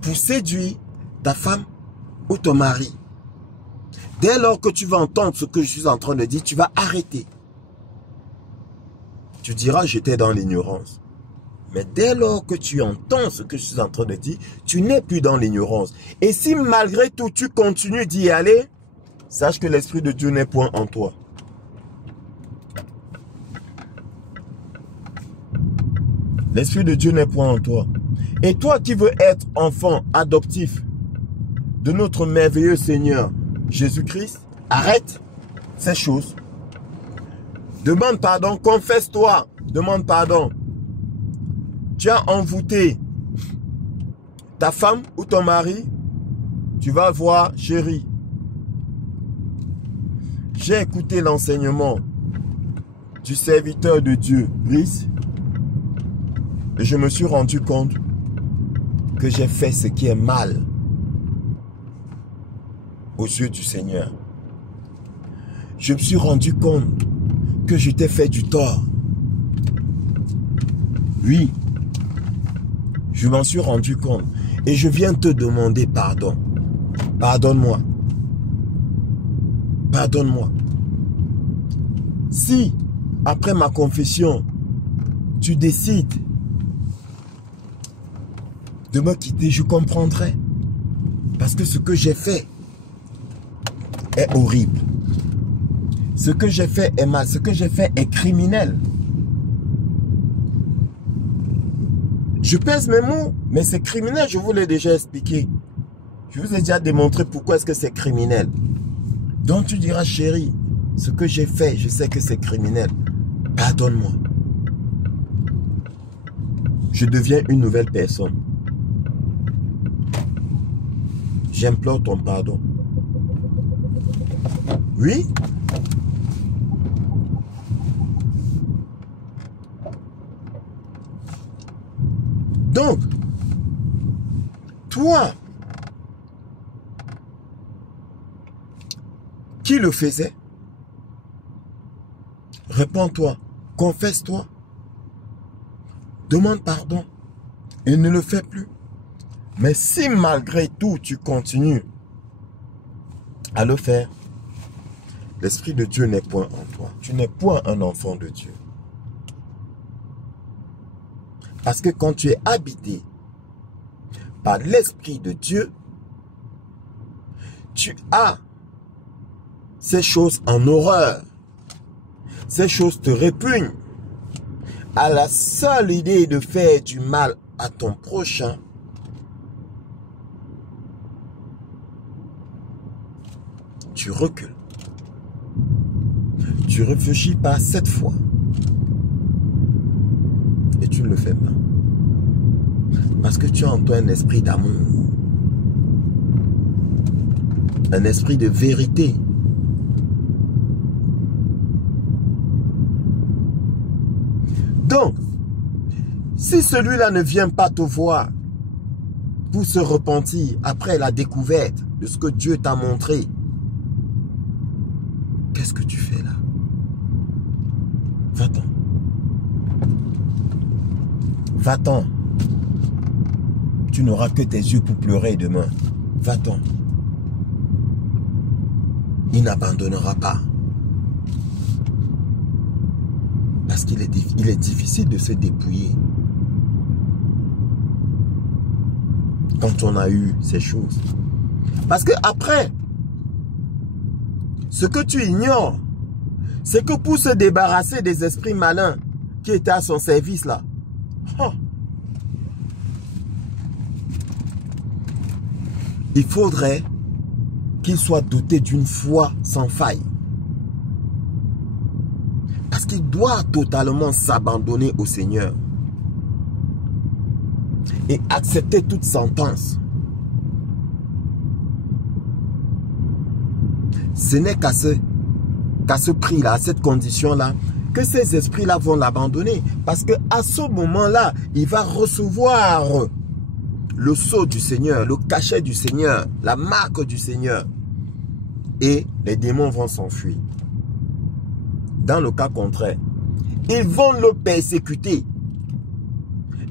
pour séduire ta femme ou ton mari. Dès lors que tu vas entendre ce que je suis en train de dire, tu vas arrêter. Tu diras, j'étais dans l'ignorance. Mais dès lors que tu entends ce que je suis en train de dire, tu n'es plus dans l'ignorance. Et si malgré tout, tu continues d'y aller, sache que l'Esprit de Dieu n'est point en toi. L'Esprit de Dieu n'est point en toi. Et toi qui veux être enfant adoptif de notre merveilleux Seigneur Jésus-Christ, arrête ces choses. Demande pardon, confesse-toi, demande pardon. Tu as envoûté ta femme ou ton mari, tu vas voir, chérie. J'ai écouté l'enseignement du serviteur de Dieu, Brice, et je me suis rendu compte que j'ai fait ce qui est mal aux yeux du Seigneur. Je me suis rendu compte que je t'ai fait du tort. Oui, je m'en suis rendu compte et je viens te demander pardon. Pardonne-moi. Pardonne-moi. Si, après ma confession, tu décides de me quitter, je comprendrai. Parce que ce que j'ai fait est horrible. Ce que j'ai fait est mal. Ce que j'ai fait est criminel. Je pèse mes mots, mais c'est criminel, je vous l'ai déjà expliqué. Je vous ai déjà démontré pourquoi est-ce que c'est criminel. Donc tu diras, chérie, ce que j'ai fait, je sais que c'est criminel. Pardonne-moi. Je deviens une nouvelle personne. J'implore ton pardon. Oui? Donc, toi, qui le faisait? Réponds-toi, confesse-toi, demande pardon et ne le fais plus. Mais si malgré tout tu continues à le faire, l'Esprit de Dieu n'est point en toi. Tu n'es point un enfant de Dieu. Parce que quand tu es habité par l'Esprit de Dieu, tu as ces choses en horreur. Ces choses te répugnent. À la seule idée de faire du mal à ton prochain, tu recules. Tu réfléchis pas 7 fois. Et tu ne le fais pas. Parce que tu as en toi un esprit d'amour. Un esprit de vérité. Donc, si celui-là ne vient pas te voir pour se repentir après la découverte de ce que Dieu t'a montré, qu'est-ce que tu fais là? Va-t'en. Va-t'en. Tu n'auras que tes yeux pour pleurer demain. Va-t'en. Il n'abandonnera pas. Parce qu'il est difficile de se dépouiller. Quand on a eu ces choses. Parce que après, ce que tu ignores, c'est que pour se débarrasser des esprits malins qui étaient à son service là, il faudrait qu'il soit doté d'une foi sans faille. Parce qu'il doit totalement s'abandonner au Seigneur et accepter toute sentence. Ce n'est qu'à ce prix-là, à cette condition-là, que ces esprits-là vont l'abandonner. Parce qu'à ce moment-là, il va recevoir le sceau du Seigneur, le cachet du Seigneur, la marque du Seigneur. Et les démons vont s'enfuir. Dans le cas contraire, ils vont le persécuter.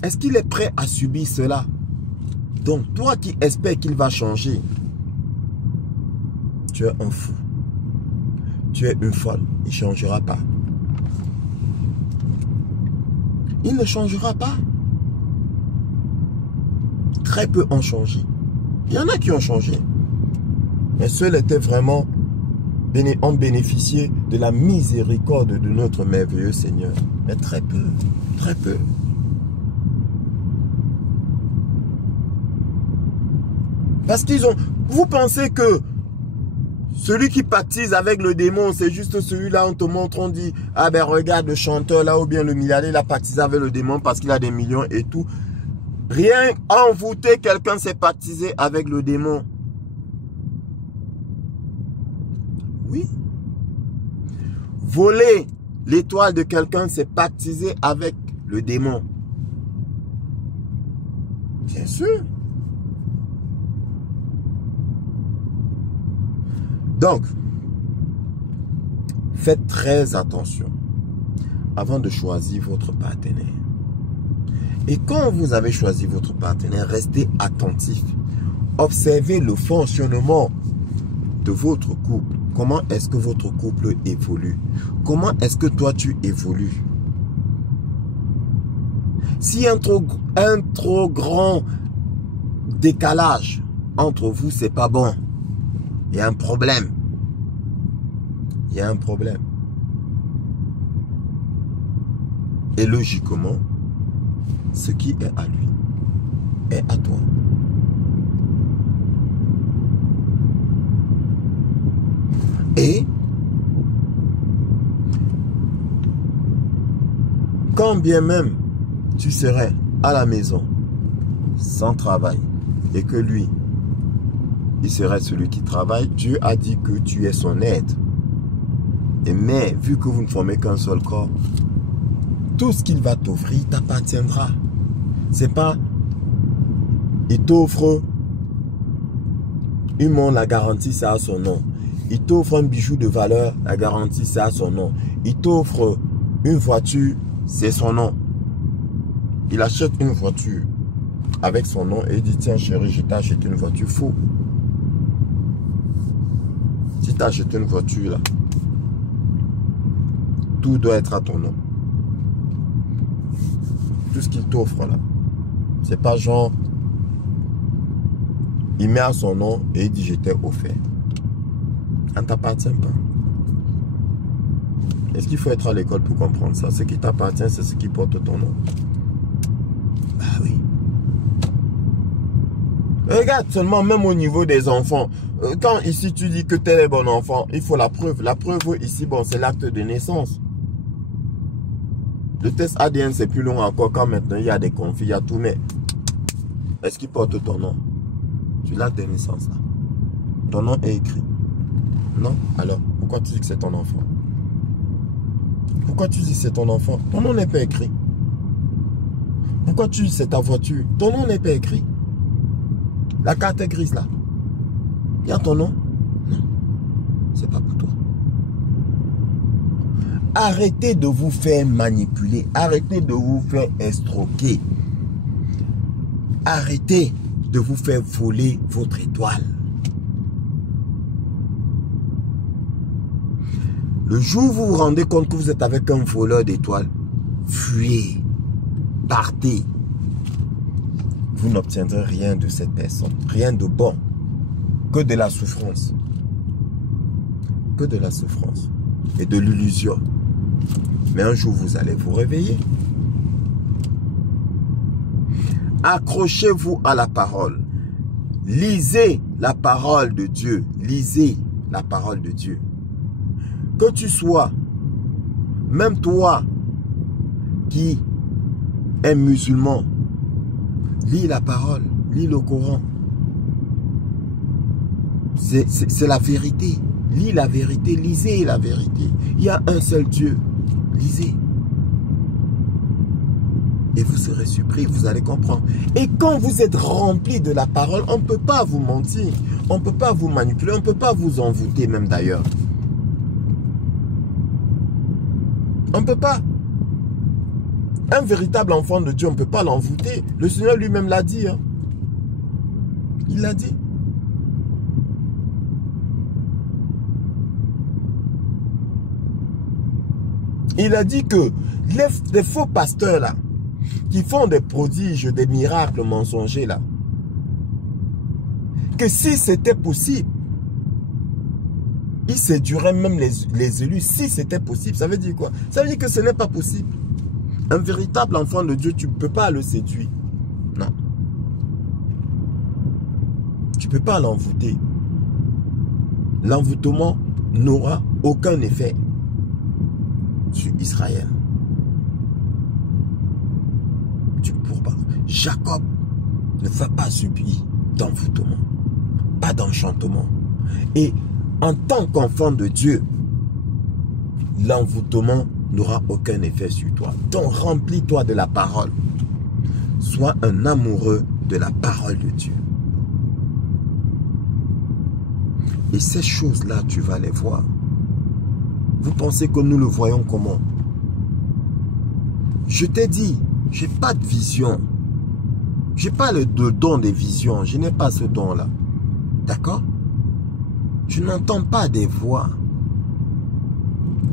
Est-ce qu'il est prêt à subir cela? Donc, toi qui espères qu'il va changer, tu es un fou. Tu es une folle. Il ne changera pas. Il ne changera pas. Très peu ont changé. Il y en a qui ont changé. Mais ceux-là étaient vraiment ont bénéficié de la miséricorde de notre merveilleux Seigneur. Mais très peu. Très peu. Parce qu'ils ont... Vous pensez que celui qui pactise avec le démon, c'est juste celui-là, on te montre, on dit, ah ben regarde le chanteur là, ou bien le milliardaire, il a pactisé avec le démon parce qu'il a des millions et tout. Rien envoûté, quelqu'un s'est pactisé avec le démon. Oui. Voler l'étoile de quelqu'un, c'est pactiser avec le démon. Bien sûr. Donc, faites très attention avant de choisir votre partenaire. Et quand vous avez choisi votre partenaire, restez attentif. Observez le fonctionnement de votre couple. Comment est-ce que votre couple évolue? Comment est-ce que toi tu évolues? S'il y a un trop grand décalage entre vous, c'est pas bon. Il y a un problème. Il y a un problème. Et logiquement, ce qui est à lui est à toi. Et quand bien même tu serais à la maison sans travail et que lui, il serait celui qui travaille, Dieu a dit que tu es son aide. Mais vu que vous ne formez qu'un seul corps, tout ce qu'il va t'offrir t'appartiendra. C'est pas, il t'offre une montre, la garantie c'est à son nom. Il t'offre un bijou de valeur, la garantie c'est à son nom. Il t'offre une voiture, c'est son nom. Il achète une voiture avec son nom et il dit tiens chérie, je t'ai acheté une voiture. Faux. Si tu as acheté une voiture là, tout doit être à ton nom. Tout ce qu'il t'offre là, c'est pas genre il met à son nom et il dit je t'ai offert. Ça ne t'appartient pas. Est-ce qu'il faut être à l'école pour comprendre ça? Ce qui t'appartient, c'est ce qui porte ton nom. Bah oui. Regarde seulement, même au niveau des enfants. Quand ici tu dis que tel est bon enfant, il faut la preuve. La preuve ici, bon, c'est l'acte de naissance. Le test ADN, c'est plus long encore quand maintenant il y a des conflits, il y a tout. Mais est-ce qu'il porte ton nom? Tu l'acte de naissance là. Ton nom est écrit. Non? Alors, pourquoi tu dis que c'est ton enfant? Pourquoi tu dis que c'est ton enfant? Ton nom n'est pas écrit. Pourquoi tu dis que c'est ta voiture? Ton nom n'est pas écrit. La carte est grise là. Il y a ton nom? Non. C'est pas pour toi. Arrêtez de vous faire manipuler. Arrêtez de vous faire escroquer. Arrêtez de vous faire voler votre étoile. Le jour où vous vous rendez compte que vous êtes avec un voleur d'étoiles, fuyez, partez. Vous n'obtiendrez rien de cette personne, rien de bon, que de la souffrance. Que de la souffrance et de l'illusion. Mais un jour, vous allez vous réveiller. Accrochez-vous à la parole. Lisez la parole de Dieu. Lisez la parole de Dieu. Que tu sois, même toi qui es musulman, lis la parole, lis le Coran. C'est la vérité. Lis la vérité, lisez la vérité. Il y a un seul Dieu. Lisez. Et vous serez surpris, vous allez comprendre. Et quand vous êtes rempli de la parole, on ne peut pas vous mentir. On ne peut pas vous manipuler, on ne peut pas vous envoûter même d'ailleurs. On ne peut pas. Un véritable enfant de Dieu, on ne peut pas l'envoûter. Le Seigneur lui-même l'a dit. Hein. Il l'a dit. Il a dit que les faux pasteurs là, qui font des prodiges, des miracles mensongers là, que si c'était possible, ils séduiraient même les élus. Si c'était possible, ça veut dire quoi? Ça veut dire que ce n'est pas possible. Un véritable enfant de Dieu, tu ne peux pas le séduire. Non. Tu ne peux pas l'envoûter. L'envoûtement n'aura aucun effet sur Israël. Tu ne pourras pas. Jacob ne va pas subir d'envoûtement, pas d'enchantement. Et en tant qu'enfant de Dieu, l'envoûtement n'aura aucun effet sur toi. Donc remplis-toi de la parole. Sois un amoureux de la parole de Dieu. Et ces choses-là, tu vas les voir. Vous pensez que nous le voyons comment? Je t'ai dit, je n'ai pas de vision. Je n'ai pas le don des visions. Je n'ai pas ce don-là. D'accord? Je n'entends pas des voix.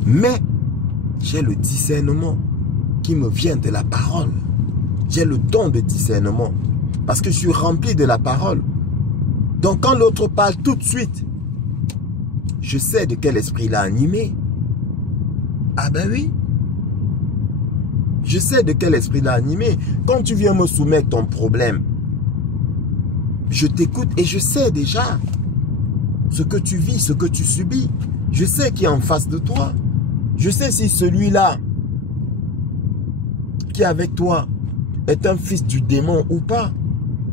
Mais j'ai le discernement qui me vient de la parole. J'ai le don de discernement. Parce que je suis rempli de la parole. Donc quand l'autre parle tout de suite, je sais de quel esprit il a animé. Ah ben oui. Je sais de quel esprit il a animé. Quand tu viens me soumettre ton problème, je t'écoute et je sais déjà ce que tu vis, ce que tu subis. Je sais qui est en face de toi. Je sais si celui-là qui est avec toi est un fils du démon ou pas.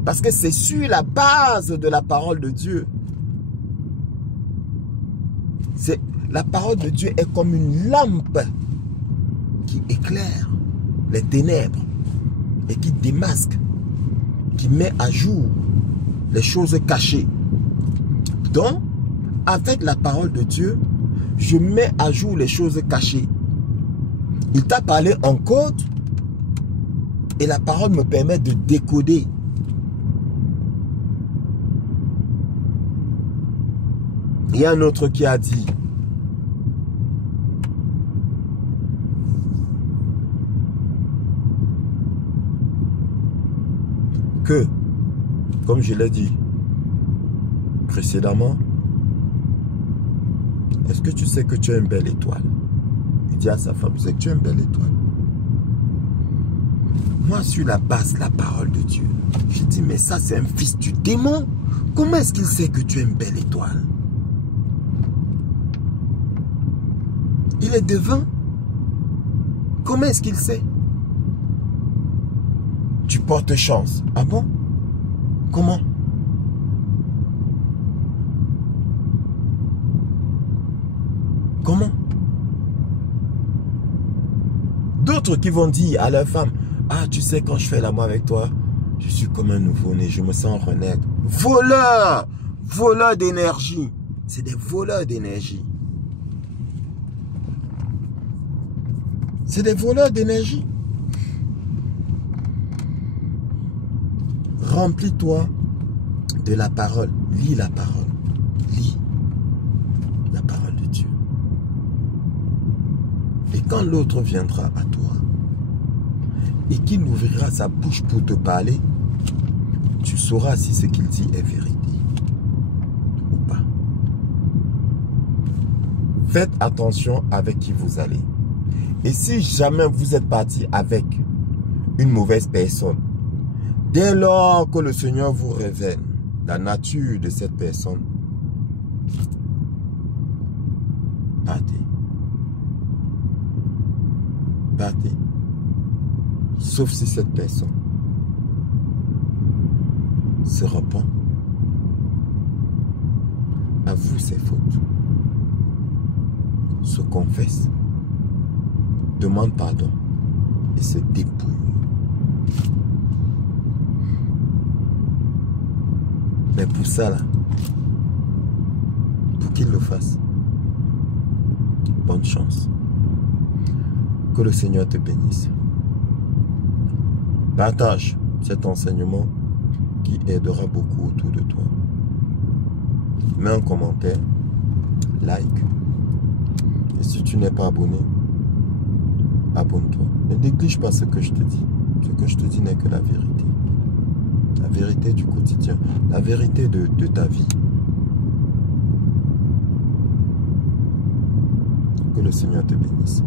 Parce que c'est sur la base de la parole de Dieu. La parole de Dieu est comme une lampe qui éclaire les ténèbres et qui démasque, qui met à jour les choses cachées. Donc, avec la parole de Dieu, je mets à jour les choses cachées. Il t'a parlé en code et la parole me permet de décoder. Il y a un autre qui a dit que, comme je l'ai dit précédemment, est-ce que tu sais que tu es une belle étoile? Il dit à sa femme, tu sais que tu es une belle étoile. Moi, sur la base de la parole de Dieu, je dis, mais ça c'est un fils du démon. Comment est-ce qu'il sait que tu es une belle étoile? Il est devin. Comment est-ce qu'il sait? Tu portes chance. Ah bon? Comment? Comment? D'autres qui vont dire à leur femme, ah, tu sais, quand je fais l'amour avec toi, je suis comme un nouveau-né, je me sens renaître. Voleur! Voleur d'énergie. C'est des voleurs d'énergie. C'est des voleurs d'énergie. Remplis-toi de la parole. Lis la parole. Lis la parole de Dieu. Et quand l'autre viendra à toi et qu'il ouvrira sa bouche pour te parler, tu sauras si ce qu'il dit est vérité ou pas. Faites attention avec qui vous allez. Et si jamais vous êtes parti avec une mauvaise personne, dès lors que le Seigneur vous révèle la nature de cette personne, partez. Partez. Sauf si cette personne se repent, avoue ses fautes, se confesse, demande pardon et se dépouille. Mais pour ça là, pour qu'il le fasse, bonne chance. Que le Seigneur te bénisse. Partage cet enseignement qui aidera beaucoup autour de toi. Mets un commentaire, like. Et si tu n'es pas abonné, abonne-toi. Ne néglige pas ce que je te dis. Ce que je te dis n'est que la vérité. La vérité du quotidien. La vérité de ta vie. Que le Seigneur te bénisse.